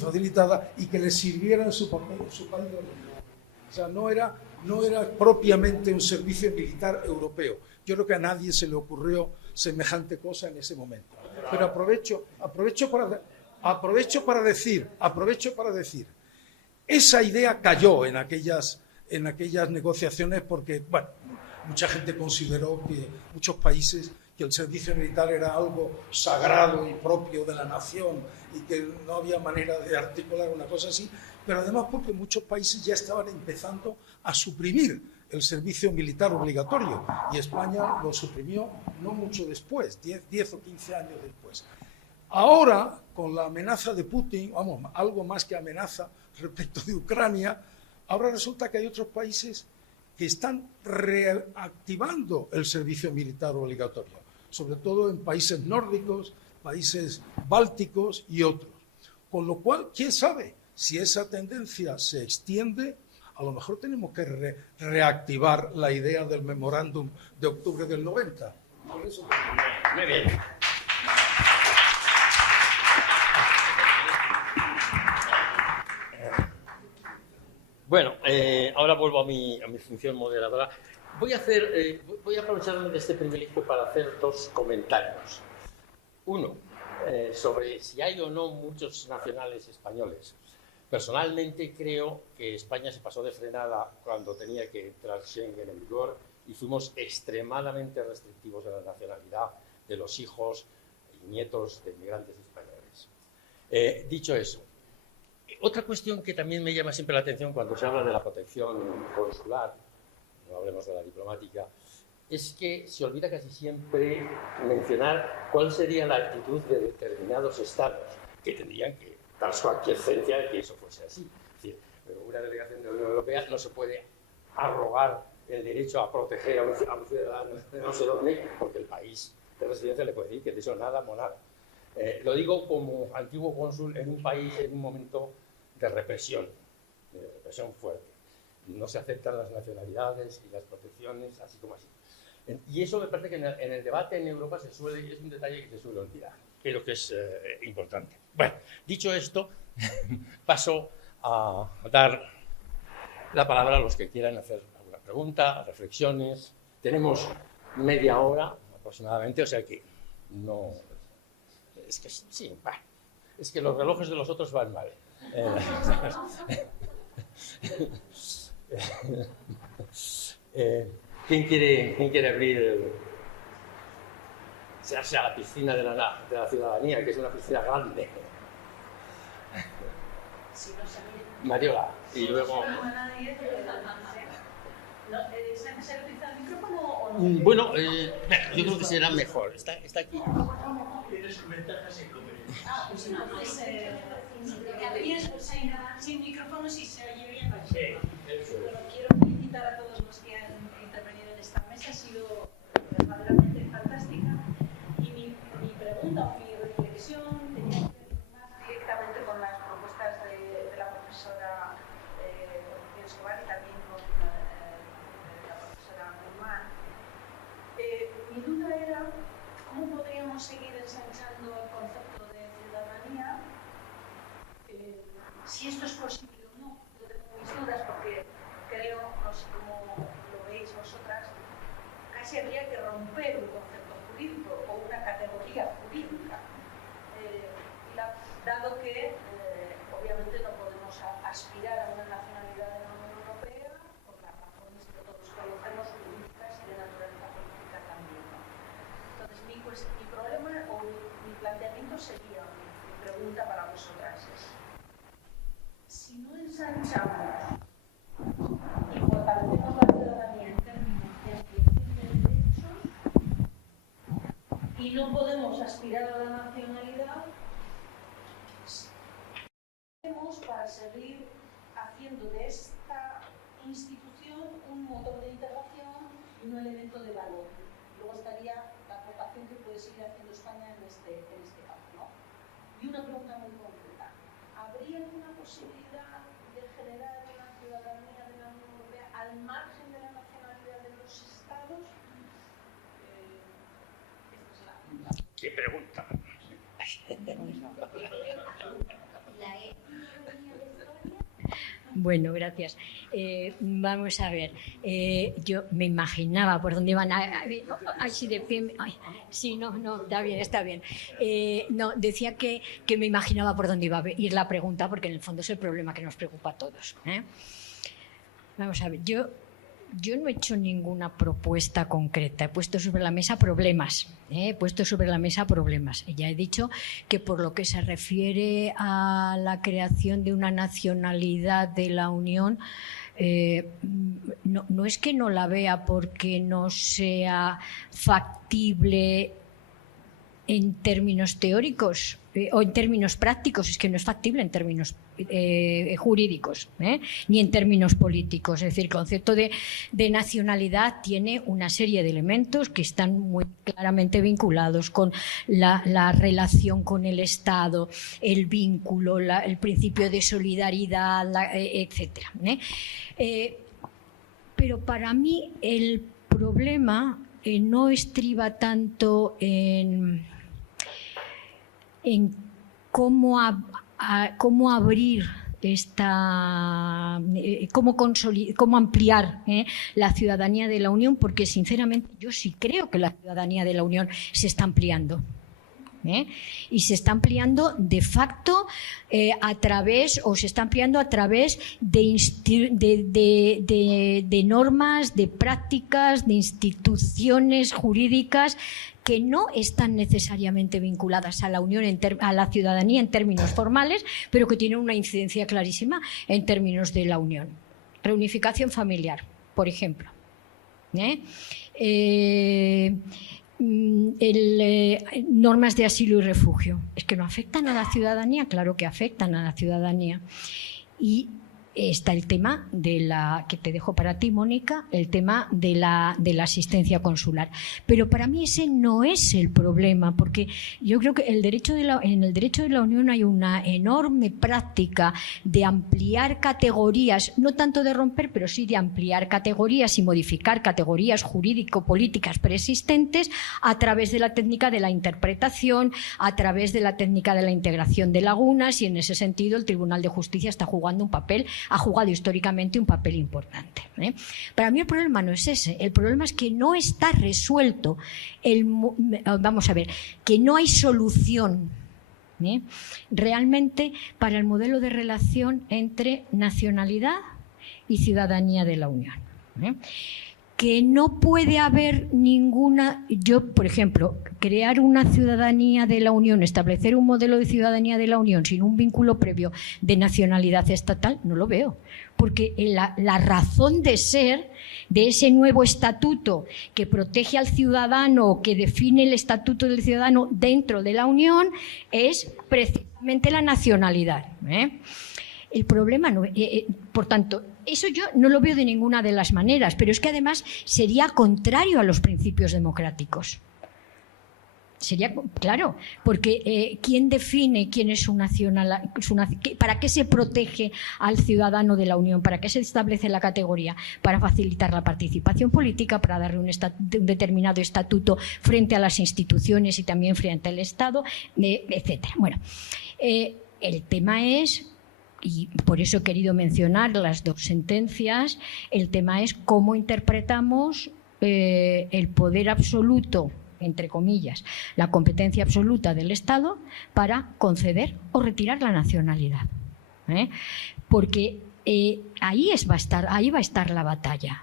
facilitada y que les sirviera en su país de origen. O sea, no era propiamente un servicio militar europeo. Yo creo que a nadie se le ocurrió semejante cosa en ese momento. Pero aprovecho para decir, esa idea cayó en aquellas negociaciones porque, bueno, mucha gente consideró que muchos países que el servicio militar era algo sagrado y propio de la nación y que no había manera de articular una cosa así, pero además porque muchos países ya estaban empezando a suprimir el servicio militar obligatorio y España lo suprimió no mucho después, 10 o 15 años después. Ahora, con la amenaza de Putin, vamos, algo más que amenaza respecto de Ucrania, ahora resulta que hay otros países que están reactivando el servicio militar obligatorio, sobre todo en países nórdicos, países bálticos y otros. Con lo cual, quién sabe, si esa tendencia se extiende, a lo mejor tenemos que reactivar la idea del memorándum de octubre del 90. Por eso... Muy bien. Bueno, ahora vuelvo a mi función moderadora. Voy a aprovecharme de este privilegio para hacer dos comentarios. Uno, sobre si hay o no muchos nacionales españoles. Personalmente creo que España se pasó de frenada cuando tenía que entrar Schengen en vigor y fuimos extremadamente restrictivos en la nacionalidad de los hijos y nietos de inmigrantes españoles. Dicho eso, otra cuestión que también me llama siempre la atención cuando se habla de la protección consular, no hablemos de la diplomática, es que se olvida casi siempre mencionar cuál sería la actitud de determinados estados que tendrían que dar su aquiescencia de que eso fuese así. Es decir, una delegación de la Unión Europea no se puede arrogar el derecho a proteger a un ciudadano de no sé dónde, porque el país de residencia le puede decir que de eso nada, monada. Lo digo como antiguo cónsul en un país en un momento de represión fuerte. No se aceptan las nacionalidades y las protecciones, así como así. Y eso me parece que en el debate en Europa es un detalle que se suele olvidar. Creo que es importante. Bueno, dicho esto, paso a dar la palabra a los que quieran hacer alguna pregunta, reflexiones. Tenemos media hora aproximadamente, o sea que no... Es que sí, bueno, es que los relojes de los otros van mal. ¿Quién quiere abrir a la piscina de la ciudadanía, que es una piscina grande? Mariola, y luego... Bueno, yo creo que será mejor. Está aquí. Tiene sus ventajas en comer. Sin micrófonos y se oye bien. Bueno, quiero felicitar a todos los que han intervenido en esta mesa. Ha sido verdaderamente fantástica. Y mi pregunta o mi reflexión tenía que ver más directamente con las propuestas de la profesora Escobar y también con la profesora Guzmán. Mi duda era cómo podríamos seguir ensanchando el concepto de ciudadanía, si esto es posible o no. Yo tengo mis dudas porque creo, no sé cómo lo veis vosotras, casi habría que romper un concepto jurídico. pues mi problema o mi planteamiento sería, mi pregunta para vosotras es, si no ensanchamos y fortalecemos la ciudadanía en términos de ampliación de derechos y no podemos aspirar a la nacionalidad, para seguir haciendo de esta institución un motor de integración y un elemento de valor. Luego estaría la aportación que puede seguir haciendo España en este campo, ¿no? Y una pregunta muy concreta. ¿Habría alguna posibilidad de generar una ciudadanía de la Unión Europea al margen de la nacionalidad de los Estados? Esta es la pregunta. ¿Qué pregunta? Bueno, gracias. Vamos a ver. Yo me imaginaba por dónde iban así de pie. Ay, sí, no, está bien. No, decía que me imaginaba por dónde iba a ir la pregunta, porque en el fondo es el problema que nos preocupa a todos. Vamos a ver, yo no he hecho ninguna propuesta concreta, he puesto sobre la mesa problemas. Ya he dicho que por lo que se refiere a la creación de una nacionalidad de la Unión, no es que no la vea porque no sea factible en términos teóricos o en términos prácticos, es que no es factible en términos jurídicos, ni en términos políticos. Es decir, el concepto de nacionalidad tiene una serie de elementos que están muy claramente vinculados con la relación con el Estado, el vínculo, el principio de solidaridad, etcétera. Pero para mí el problema no estriba tanto en cómo abrir cómo ampliar la ciudadanía de la Unión, porque sinceramente yo sí creo que la ciudadanía de la Unión se está ampliando. Y se está ampliando de facto se está ampliando a través de normas, de prácticas, de instituciones jurídicas que no están necesariamente vinculadas a la Unión, a la ciudadanía en términos formales, pero que tienen una incidencia clarísima en términos de la Unión. Reunificación familiar, por ejemplo. Normas de asilo y refugio. ¿Es que no afectan a la ciudadanía? Claro que afectan a la ciudadanía. Y está el tema que te dejo para ti, Mónica, el tema de la asistencia consular. Pero para mí ese no es el problema, porque yo creo que en el derecho de la Unión hay una enorme práctica de ampliar categorías, no tanto de romper, pero sí de ampliar categorías y modificar categorías jurídico-políticas preexistentes a través de la técnica de la interpretación, a través de la técnica de la integración de lagunas, y en ese sentido el Tribunal de Justicia ha jugado históricamente un papel importante. Para mí el problema no es ese, el problema es que no está resuelto, vamos a ver, que no hay solución realmente para el modelo de relación entre nacionalidad y ciudadanía de la Unión. Que no puede haber por ejemplo, crear una ciudadanía de la Unión, establecer un modelo de ciudadanía de la Unión sin un vínculo previo de nacionalidad estatal, no lo veo. Porque la razón de ser de ese nuevo estatuto que protege al ciudadano, que define el estatuto del ciudadano dentro de la Unión, es precisamente la nacionalidad. El problema no, por tanto, eso yo no lo veo de ninguna de las maneras, pero es que además sería contrario a los principios democráticos. Sería, claro, porque ¿quién define quién es un nacional? ¿Para qué se protege al ciudadano de la Unión? ¿Para qué se establece la categoría? Para facilitar la participación política, para darle un determinado estatuto frente a las instituciones y también frente al Estado, etcétera. Bueno, el tema es, y por eso he querido mencionar las dos sentencias, el tema es cómo interpretamos el poder absoluto, entre comillas, la competencia absoluta del Estado para conceder o retirar la nacionalidad. Porque ahí va a estar la batalla.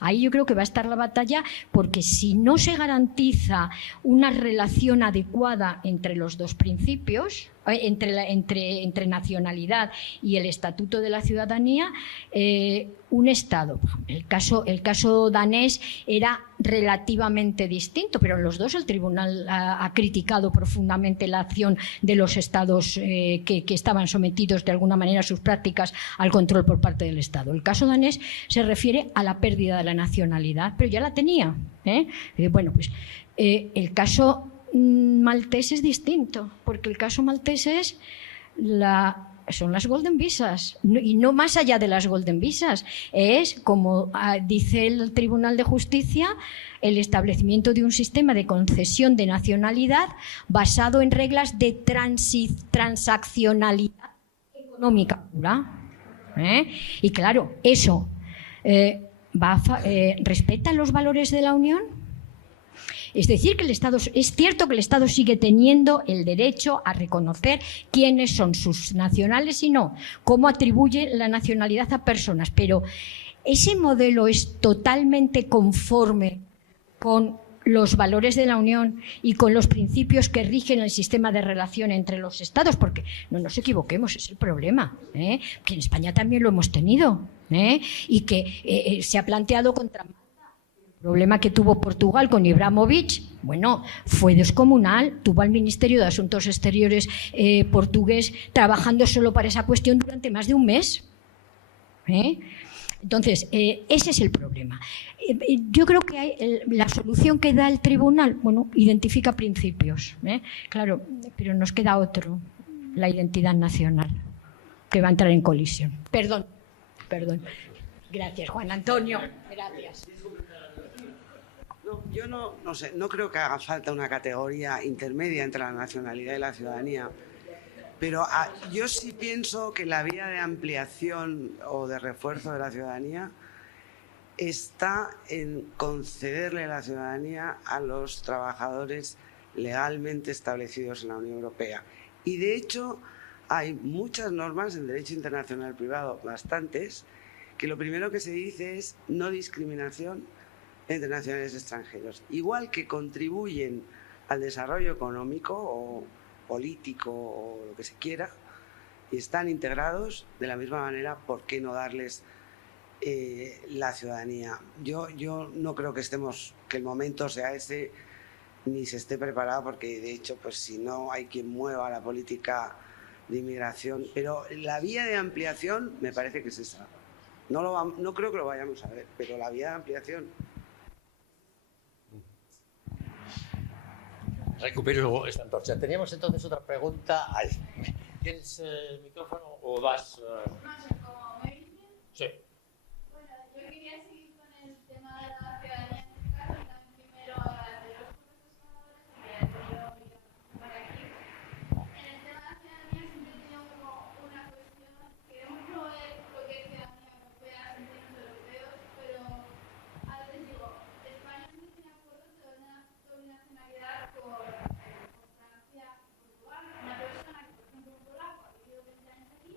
Ahí yo creo que va a estar la batalla, porque si no se garantiza una relación adecuada entre los dos principios, entre nacionalidad y el estatuto de la ciudadanía, un Estado. El caso danés era relativamente distinto, pero en los dos el tribunal ha criticado profundamente la acción de los Estados que estaban sometidos de alguna manera a sus prácticas al control por parte del Estado. El caso danés se refiere a la pérdida de la nacionalidad, pero ya la tenía. Bueno, pues el caso maltés es distinto, porque el caso maltés son las golden visas, y no más allá de las golden visas, es, como dice el Tribunal de Justicia, el establecimiento de un sistema de concesión de nacionalidad basado en reglas de transaccionalidad económica pura. Y claro, eso ¿respeta los valores de la Unión? Es decir, que es cierto que el Estado sigue teniendo el derecho a reconocer quiénes son sus nacionales y no, cómo atribuye la nacionalidad a personas, pero ese modelo es totalmente conforme con los valores de la Unión y con los principios que rigen el sistema de relación entre los Estados, porque no nos equivoquemos, es el problema, que en España también lo hemos tenido, y que se ha planteado contra... El problema que tuvo Portugal con Ibrahimovic, bueno, fue descomunal. Tuvo al Ministerio de Asuntos Exteriores portugués trabajando solo para esa cuestión durante más de un mes. Entonces, ese es el problema. Yo creo que la solución que da el tribunal, bueno, identifica principios, claro, pero nos queda otro, la identidad nacional, que va a entrar en colisión. Perdón. Gracias, Juan Antonio. Gracias. Yo no sé, no creo que haga falta una categoría intermedia entre la nacionalidad y la ciudadanía, pero yo sí pienso que la vía de ampliación o de refuerzo de la ciudadanía está en concederle la ciudadanía a los trabajadores legalmente establecidos en la Unión Europea. Y de hecho hay muchas normas en derecho internacional privado, bastantes, que lo primero que se dice es no discriminación entre nacionales extranjeros, igual que contribuyen al desarrollo económico o político o lo que se quiera, y están integrados de la misma manera, ¿por qué no darles la ciudadanía? Yo no creo que el momento sea ese, ni se esté preparado, porque de hecho, pues si no hay quien mueva la política de inmigración, pero la vía de ampliación me parece que es esa. No creo que lo vayamos a ver, pero la vía de ampliación... Recupero esta antorcha. Teníamos entonces otra pregunta. ¿Tienes el micrófono o vas...? No sé cómo me dice. Sí. Bueno, yo quería seguir con el tema de la ciudadanía en este caso, y también primero agradecer a los profesores que han tenido por aquí. En el tema de la ciudadanía siempre he tenido como una cuestión, queremos promover lo que es ciudadanía europea, sentirnos europeos, pero a veces digo, España no tiene acuerdos de doble nacionalidad con Francia, Portugal. Una persona que, por ejemplo, un polaco ha vivido 20 años aquí,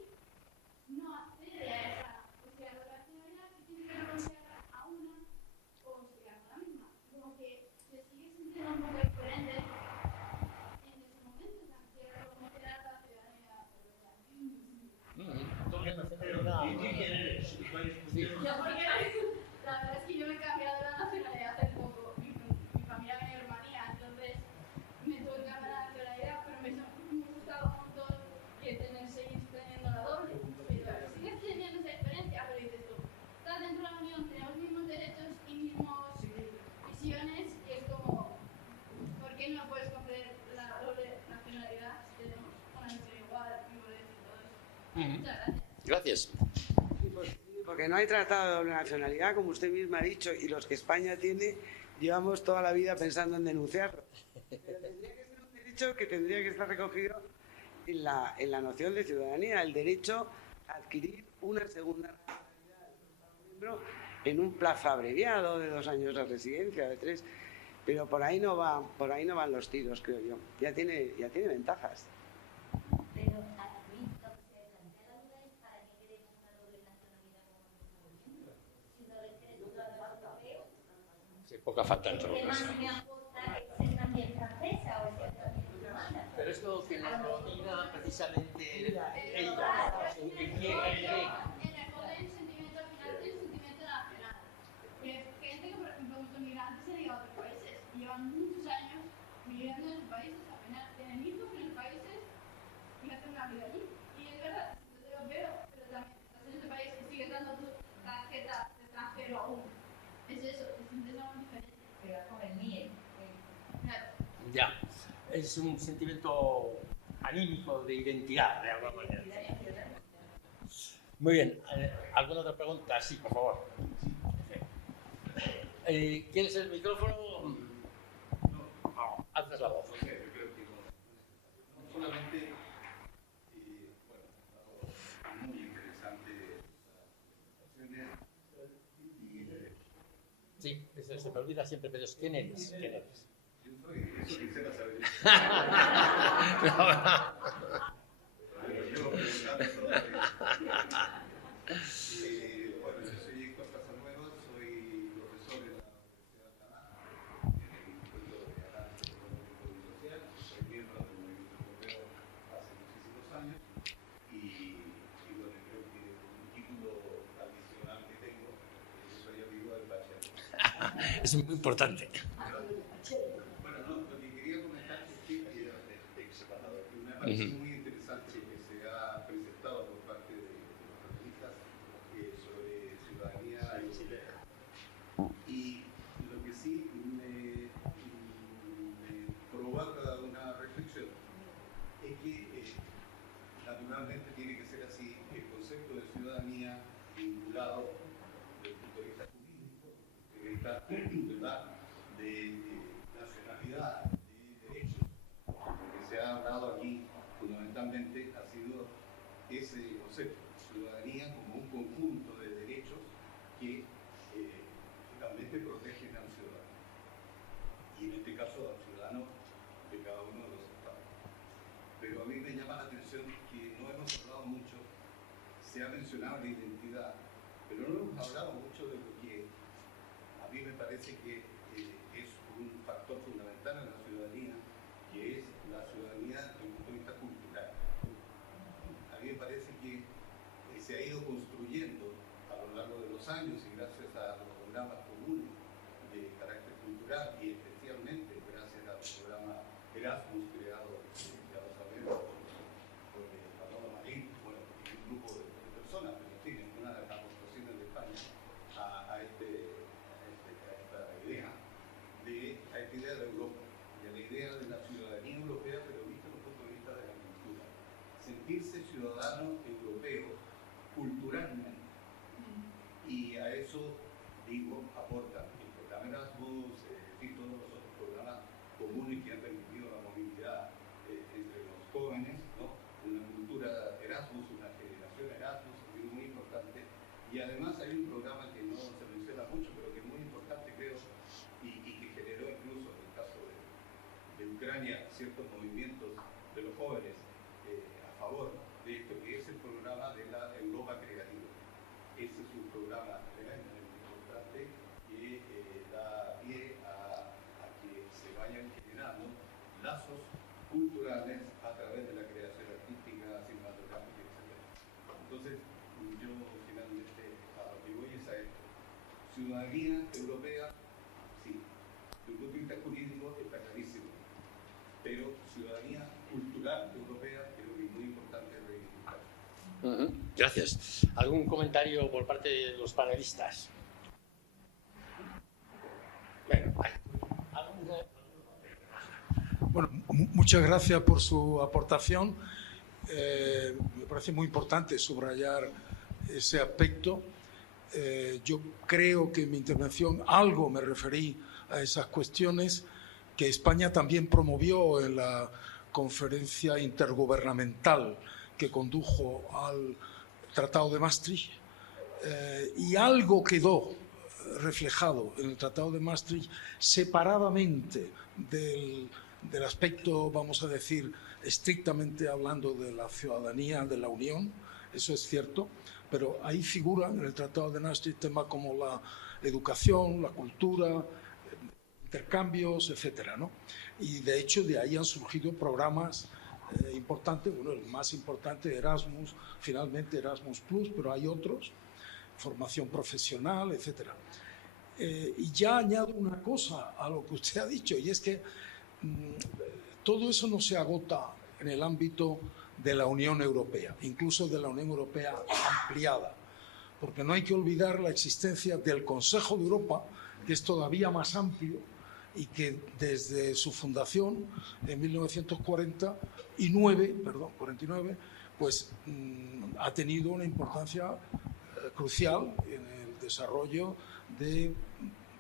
no accede a esa posibilidad de nacionalidad y tiene que renunciar a una o se queda con la misma. Como que se sigue sintiendo un poco diferente en ese momento, o sea, quiero reconocer a la ciudadanía europea. Yo porque la verdad es que yo me he cambiado la nacionalidad hace poco. Mi familia viene de Rumanía, entonces me tuve que cambiar la nacionalidad, pero me gustaba un montón que seguir teniendo la doble. Pero sigues teniendo esa diferencia, pero dices tú, estás dentro de la Unión, tenemos los mismos derechos y mismas visiones, y es como, ¿por qué no puedes conceder la doble nacionalidad si tenemos una nación igual, mismo derecho y todo eso? Muchas gracias. Gracias. Porque no hay tratado de doble nacionalidad, como usted misma ha dicho, y los que España tiene, llevamos toda la vida pensando en denunciarlo. Pero tendría que ser un derecho que tendría que estar recogido en la noción de ciudadanía, el derecho a adquirir una segunda nacionalidad de Estado miembro en un plazo abreviado de 2 años de residencia, de 3. Pero por ahí no van los tiros, creo yo. Ya tiene ventajas. Pero a mí lo que se plantea la duda es para qué queremos una doble nacionalidad como nuestro movimiento. Si no les queremos dar poca falta entre ¿Qué otras. más me aporta el ser también francesa o el ser también alemana? Pero esto que nos lo diga precisamente ella. En el fondo hay un sentimiento, al final hay un sentimiento nacional. Que es gente que, por ejemplo, muchos migrantes se han ido a otros países y llevan muchos años viviendo en sus países, apenas tienen hijos en los países y hacen una vida allí. Y es verdad, yo lo veo, pero también estás en este país y sigues dando tu tarjeta de extranjero aún. Es eso, te sientes algo diferente. Pero con el NIE. Claro. Ya, es un sentimiento anímico de identidad, de alguna manera. Muy bien, ¿alguna otra pregunta? Sí, por favor. ¿Quieres el micrófono? No, alzas la voz. Yo creo que no solamente, bueno, muy interesante las presentaciones y Sí, se me olvida siempre, pero es ¿quién eres? ¿Quién eres? yo soy quisiera saber. Pero yo preguntando bueno, yo soy Héctor Casanueva, soy profesor en la Universidad de Canadá, en el Instituto de Análisis Económico y Social, soy miembro del Movimiento Europeo hace muchísimos años y bueno, creo que un título adicional que tengo es que soy amigo del bachiller. Es muy importante. Bueno, no, lo que quería comentar es que me parece muy interesante lo que se ha presentado por parte de los panelistas sobre ciudadanía europea. Y lo que sí me provoca una reflexión es que naturalmente tiene que ser así el concepto de ciudadanía vinculado desde el punto de vista jurídico, de esta ¿verdad? De nacionalidad, de derechos. Lo que se ha hablado aquí fundamentalmente ha sido ese concepto, ciudadanía como un conjunto de derechos que finalmente protegen al ciudadano. Y en este caso al ciudadano de cada uno de los estados. Pero a mí me llama la atención que no hemos hablado mucho, se ha mencionado la identidad, pero no hemos hablado mucho de lo que a mí me parece que es un factor fundamental en la ciudadanía, que es la ciudadanía desde el punto de vista cultural. A mí me parece que se ha ido construyendo a lo largo de los años y gracias a los programas comunes de carácter cultural y especialmente gracias al programa Erasmus creado, ya lo sabemos, por Manolo Marín, bueno, y un grupo de personas, pero sí, en una de las aportaciones de España a esta idea de Europa y a la idea de la ciudadanía europea, pero vista desde el punto de vista de la cultura. Sentirse ciudadano europeo culturalmente. Y a eso, digo, aporta el programa Erasmus, y todos los otros programas comunes que han permitido la movilidad entre los jóvenes, ¿no? Una cultura Erasmus, una generación Erasmus, ha sido muy importante. Y además hay un programa que no se menciona mucho, pero que es muy importante, creo, y que generó incluso en el caso de Ucrania ciertos movimientos de los jóvenes a favor de esto, que es el programa de la Europa Creativa. Ese es un programa tremendamente importante que da pie a que se vayan generando lazos culturales a través de la creación artística, cinematográfica, etc. Entonces, yo finalmente a lo que voy es a esto. Ciudadanía europea, sí. Desde el punto de vista jurídico está clarísimo. Pero ciudadanía cultural europea creo que es muy importante reivindicar. Gracias. ¿Algún comentario por parte de los panelistas? Bueno, muchas gracias por su aportación. Me parece muy importante subrayar ese aspecto. Yo creo que en mi intervención algo me referí a esas cuestiones que España también promovió en la conferencia intergubernamental que condujo al Tratado de Maastricht, y algo quedó reflejado en el Tratado de Maastricht separadamente del aspecto, vamos a decir, estrictamente hablando de la ciudadanía de la Unión. Eso es cierto, pero ahí figuran en el Tratado de Maastricht temas como la educación, la cultura, intercambios, etcétera, ¿no? Y de hecho de ahí han surgido programas importantes, bueno, el más importante Erasmus, finalmente Erasmus Plus, pero hay otros, formación profesional, etcétera. Y ya añado una cosa a lo que usted ha dicho, y es que todo eso no se agota en el ámbito de la Unión Europea, incluso de la Unión Europea ampliada, porque no hay que olvidar la existencia del Consejo de Europa, que es todavía más amplio y que desde su fundación en 1949, pues ha tenido una importancia crucial en el desarrollo de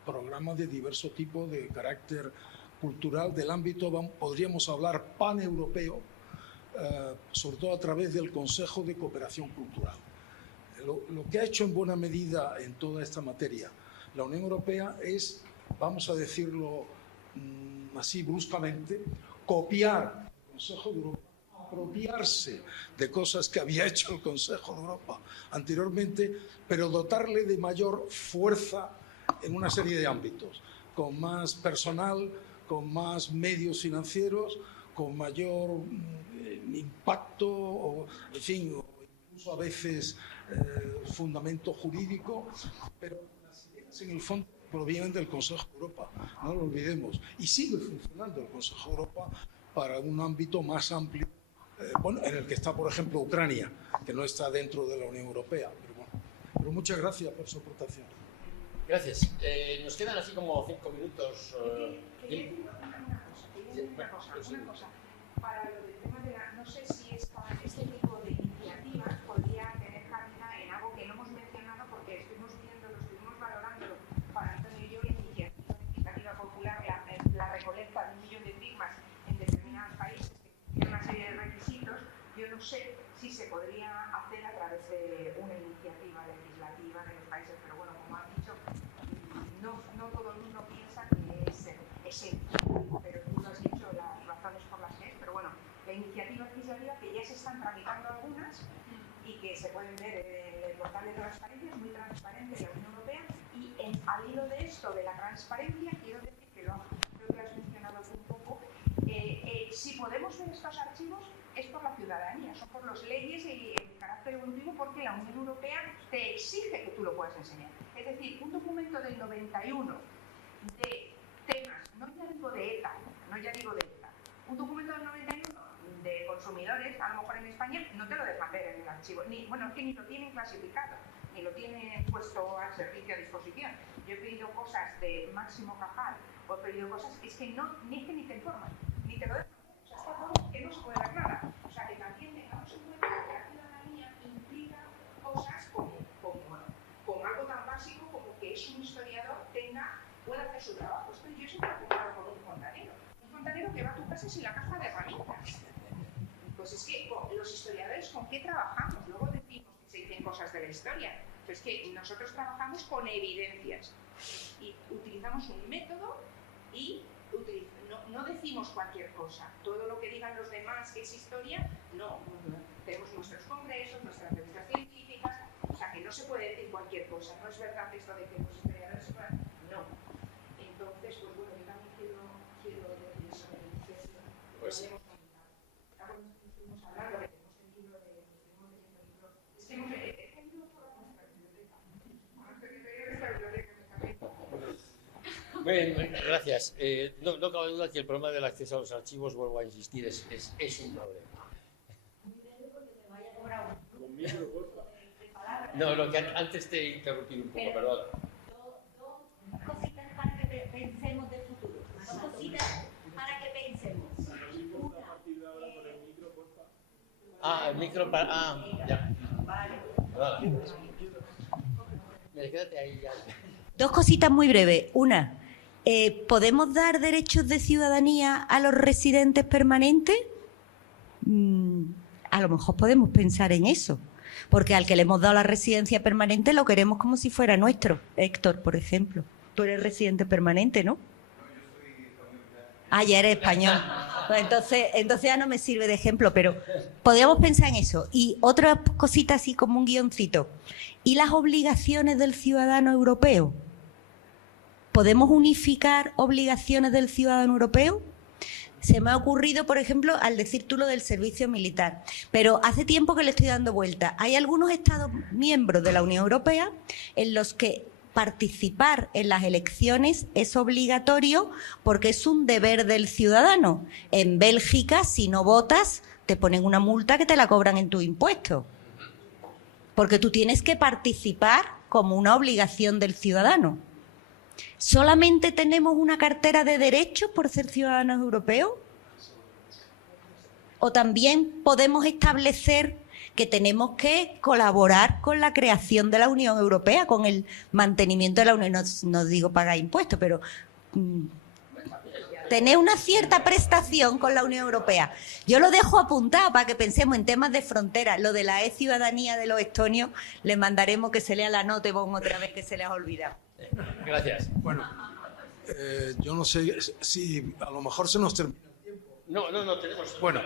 programas de diverso tipo, de carácter cultural, del ámbito, podríamos hablar, paneuropeo, sobre todo a través del Consejo de Cooperación Cultural. Lo que ha hecho en buena medida en toda esta materia la Unión Europea es, vamos a decirlo así bruscamente, copiar el Consejo de Europa, apropiarse de cosas que había hecho el Consejo de Europa anteriormente, pero dotarle de mayor fuerza en una serie de ámbitos, con más personal, con más medios financieros, con mayor impacto, o, en fin, o incluso a veces fundamento jurídico, pero las ideas en el fondo provienen del Consejo de Europa, no lo olvidemos, y sigue funcionando el Consejo de Europa para un ámbito más amplio, bueno, en el que está, por ejemplo, Ucrania, que no está dentro de la Unión Europea, pero bueno, pero muchas gracias por su aportación. Gracias. Nos quedan así como 5 minutos. Una cosa. Para lo del tema de no sé si este tipo de iniciativas podría tener cabida en algo que no hemos mencionado porque estuvimos valorando para Antonio y yo, la iniciativa legislativa popular, la recolecta de 1 millón de firmas en determinados países que tienen una serie de requisitos. Yo no sé si se podría hacer a través de una iniciativa legislativa de los países, pero bueno, como han dicho, no todo el mundo piensa que es pero tú lo has dicho, las razones por las que es, pero bueno, la iniciativa legislativa que ya se están tramitando algunas y que se pueden ver en el portal de transparencia, es muy transparente la Unión Europea, y al hilo de esto, de la transparencia, quiero decir que creo que has mencionado hace un poco, si podemos ver estos archivos es por la ciudadanía, son por las leyes y el carácter evolutivo, porque la Unión Europea te exige que tú lo puedas enseñar. Es decir, un documento del 91 de temas, no ya digo de ETA, un documento del 91 de consumidores, a lo mejor en España no te lo dejan ver en el archivo, es que ni lo tienen clasificado, ni lo tienen puesto al servicio a disposición. Yo he pedido cosas de Máximo Cajal, o he pedido cosas, es que ni te informan, ni te lo dejan ver, o sea, está todo que no se puede ver nada. O sea, que también tengamos en cuenta que la ciudadanía implica cosas como algo tan básico como que es un historiador puede hacer su trabajo. Yo siempre he comparado con un fontanero que va a tu casa sin la caja de herramientas. Pues es que los historiadores, ¿con qué trabajamos? Luego decimos que se dicen cosas de la historia, pero es que nosotros trabajamos con evidencias y utilizamos un método y no decimos cualquier cosa. Todo lo que digan los demás que es historia, no. Tenemos nuestros congresos, nuestras revistas científicas, o sea que no se puede decir cualquier cosa. No es verdad esto de que los historiadores se puedan... No. Entonces, pues bueno, yo también quiero decir eso de la iniciativa. Pues sí. Estuvimos hablando de que hemos tenido es que hemos tenido toda nuestra biblioteca. Bien, gracias. No cabe duda que el problema del acceso a los archivos, vuelvo a insistir, es un problema. No, lo que antes te interrumpí un poco, perdón. Dos cositas para que pensemos del futuro. Dos cositas para que pensemos. El micro para... ya. Vale. Mira, quédate ahí ya. Dos cositas muy breves. Una, ¿podemos dar derechos de ciudadanía a los residentes permanentes? A lo mejor podemos pensar en eso. Porque al que le hemos dado la residencia permanente lo queremos como si fuera nuestro. Héctor, por ejemplo. Tú eres residente permanente, ¿no? Ya eres español. Pues entonces ya no me sirve de ejemplo, pero podríamos pensar en eso. Y otra cosita así como un guioncito. ¿Y las obligaciones del ciudadano europeo? ¿Podemos unificar obligaciones del ciudadano europeo? Se me ha ocurrido, por ejemplo, al decir tú lo del servicio militar, pero hace tiempo que le estoy dando vuelta. Hay algunos Estados miembros de la Unión Europea en los que participar en las elecciones es obligatorio porque es un deber del ciudadano. En Bélgica, si no votas, te ponen una multa que te la cobran en tu impuesto, porque tú tienes que participar como una obligación del ciudadano. ¿Solamente tenemos una cartera de derechos por ser ciudadanos europeos? ¿O también podemos establecer que tenemos que colaborar con la creación de la Unión Europea, con el mantenimiento de la Unión? No digo pagar impuestos, pero tener una cierta prestación con la Unión Europea. Yo lo dejo apuntado para que pensemos en temas de frontera. Lo de la e-ciudadanía de los estonios, les mandaremos que se lea la nota y pongan otra vez que se les ha olvidado. Gracias. Bueno, yo no sé si a lo mejor se nos termina el tiempo. No, tenemos... Bueno,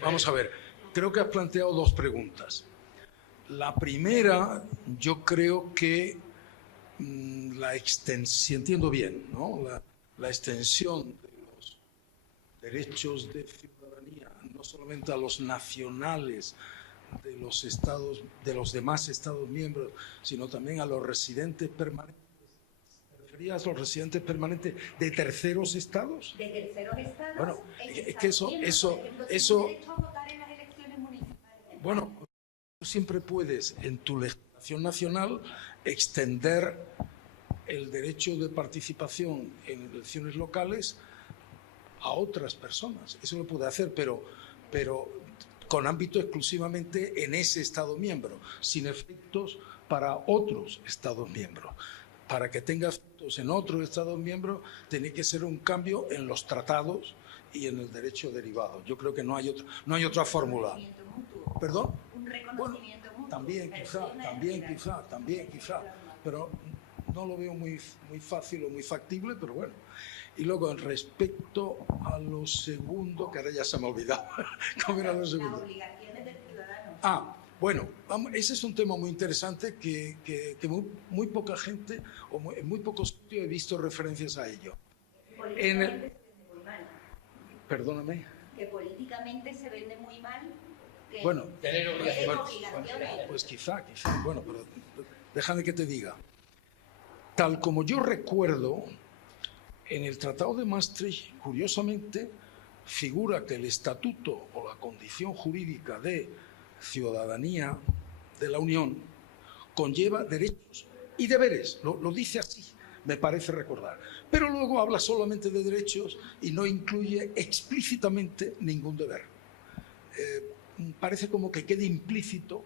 vamos a ver. Creo que has planteado dos preguntas. La primera, yo creo que si entiendo bien, ¿no? La extensión de los derechos de ciudadanía, no solamente a los nacionales de los estados, de los demás estados miembros, sino también a los residentes permanentes. ¿Te referías a los residentes permanentes de terceros estados? De terceros estados. Bueno, es que eso. Bueno, tú siempre puedes en tu legislación nacional extender el derecho de participación en elecciones locales a otras personas. Eso lo puede hacer, pero con ámbito exclusivamente en ese Estado miembro, sin efectos para otros Estados miembros. Para que tenga efectos en otros Estados miembros, tiene que ser un cambio en los tratados y en el derecho derivado. Yo creo que no hay otra fórmula. ¿Perdón? Un reconocimiento mutuo. También quizá, pero no lo veo muy fácil o muy factible, pero bueno. Y luego, respecto a lo segundo, que ahora ya se me ha olvidado. ¿Cómo era lo segundo? Las obligaciones del ciudadano. Bueno, ese es un tema muy interesante que muy poca gente, o en muy pocos sitios he visto referencias a ello. Políticamente se vende muy mal. Perdóname. Que políticamente se vende muy mal. Bueno, tener obligaciones. Pues quizá. Bueno, pero déjame que te diga. Tal como yo recuerdo, en el Tratado de Maastricht, curiosamente, figura que el estatuto o la condición jurídica de ciudadanía de la Unión conlleva derechos y deberes. Lo dice así, me parece recordar. Pero luego habla solamente de derechos y no incluye explícitamente ningún deber. Parece como que quede implícito,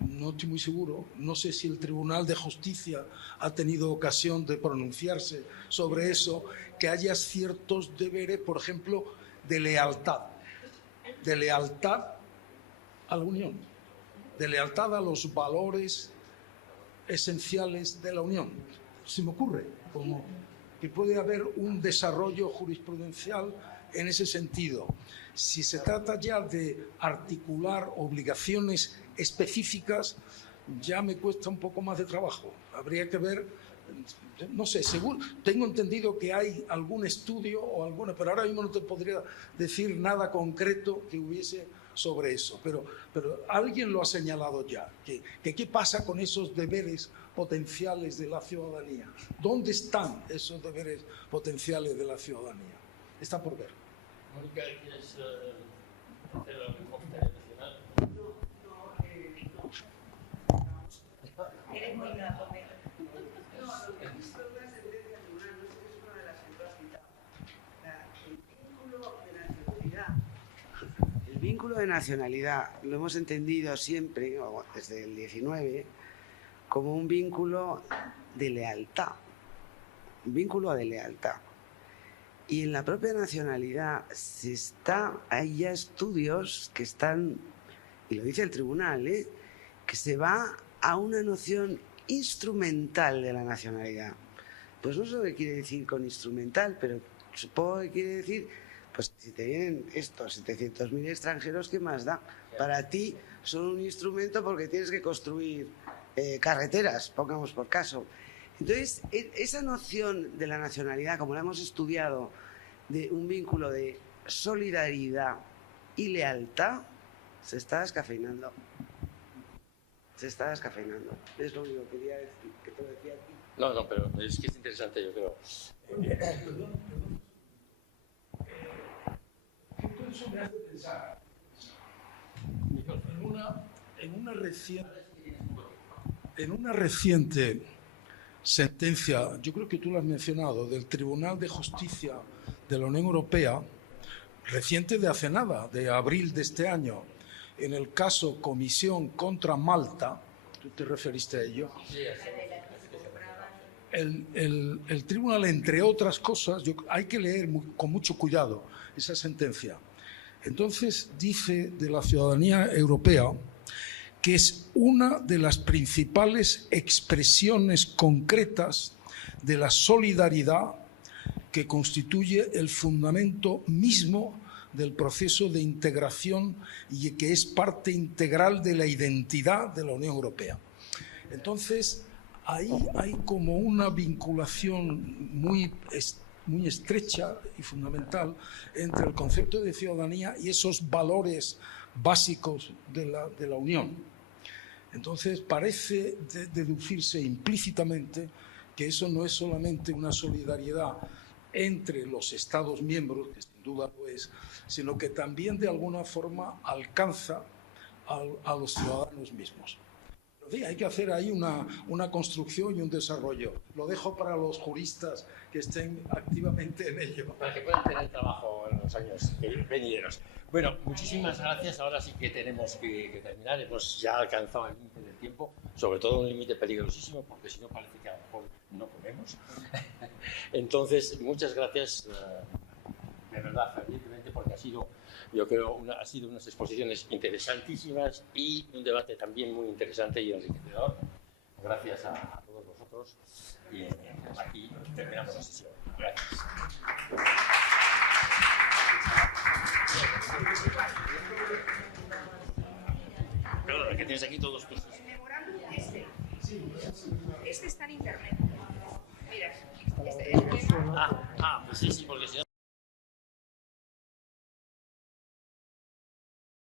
no estoy muy seguro, no sé si el Tribunal de Justicia ha tenido ocasión de pronunciarse sobre eso, que haya ciertos deberes, por ejemplo, de lealtad a la Unión, de lealtad a los valores esenciales de la Unión. Se me ocurre como que puede haber un desarrollo jurisprudencial en ese sentido. Si se trata ya de articular obligaciones específicas, ya me cuesta un poco más de trabajo. Habría que ver, no sé, seguro, tengo entendido que hay algún estudio o alguna, pero ahora mismo no te podría decir nada concreto que hubiese sobre eso. Pero alguien lo ha señalado ya, que qué pasa con esos deberes potenciales de la ciudadanía. ¿Dónde están esos deberes potenciales de la ciudadanía? Está por ver. Mónica, ¿quieres hacer algún comentario adicional? Eres muy bravo. Lo que he visto en una sentencia del tribunal, no sé si es una de las que tú has citado. El vínculo de nacionalidad lo hemos entendido siempre, desde el 19, como un vínculo de lealtad. Un vínculo de lealtad. Y en la propia nacionalidad hay ya estudios que están, y lo dice el tribunal, que se va a una noción instrumental de la nacionalidad. Pues no sé qué quiere decir con instrumental, pero supongo que quiere decir, pues si te vienen estos 700.000 extranjeros, ¿qué más da? Para ti son un instrumento porque tienes que construir carreteras, pongamos por caso. Entonces, esa noción de la nacionalidad, como la hemos estudiado, de un vínculo de solidaridad y lealtad, se está descafeinando. Se está descafeinando. Es lo único que quería decir, que te lo decía a ti. No, pero es que es interesante, yo creo. Perdón. Todo eso me hace pensar en una reciente sentencia, yo creo que tú lo has mencionado, del Tribunal de Justicia de la Unión Europea, reciente de hace nada, de abril de este año, en el caso Comisión contra Malta, tú te referiste a ello. El tribunal, entre otras cosas, hay que leer con mucho cuidado esa sentencia. Entonces dice de la ciudadanía europea que es una de las principales expresiones concretas de la solidaridad que constituye el fundamento mismo del proceso de integración y que es parte integral de la identidad de la Unión Europea. Entonces, ahí hay como una vinculación muy estrecha y fundamental entre el concepto de ciudadanía y esos valores básicos de la Unión. Entonces, parece deducirse implícitamente que eso no es solamente una solidaridad entre los Estados miembros, que sin duda lo es, sino que también de alguna forma alcanza a los ciudadanos mismos. Sí, hay que hacer ahí una construcción y un desarrollo. Lo dejo para los juristas que estén activamente en ello. Para que puedan tener trabajo en los años venideros. Bueno, muchísimas gracias. Ahora sí que tenemos que terminar. Hemos ya alcanzado el límite del tiempo, sobre todo un límite peligrosísimo, porque si no parece que a lo mejor no podemos. Entonces, muchas gracias, de verdad, fervientemente, porque ha sido, yo creo, ha sido unas exposiciones interesantísimas y un debate también muy interesante y enriquecedor. Gracias a todos vosotros y aquí terminamos la sesión. Gracias. Perdona, que tienes aquí todos tus... El memorándum este está en internet. Mira, pues sí, porque si no...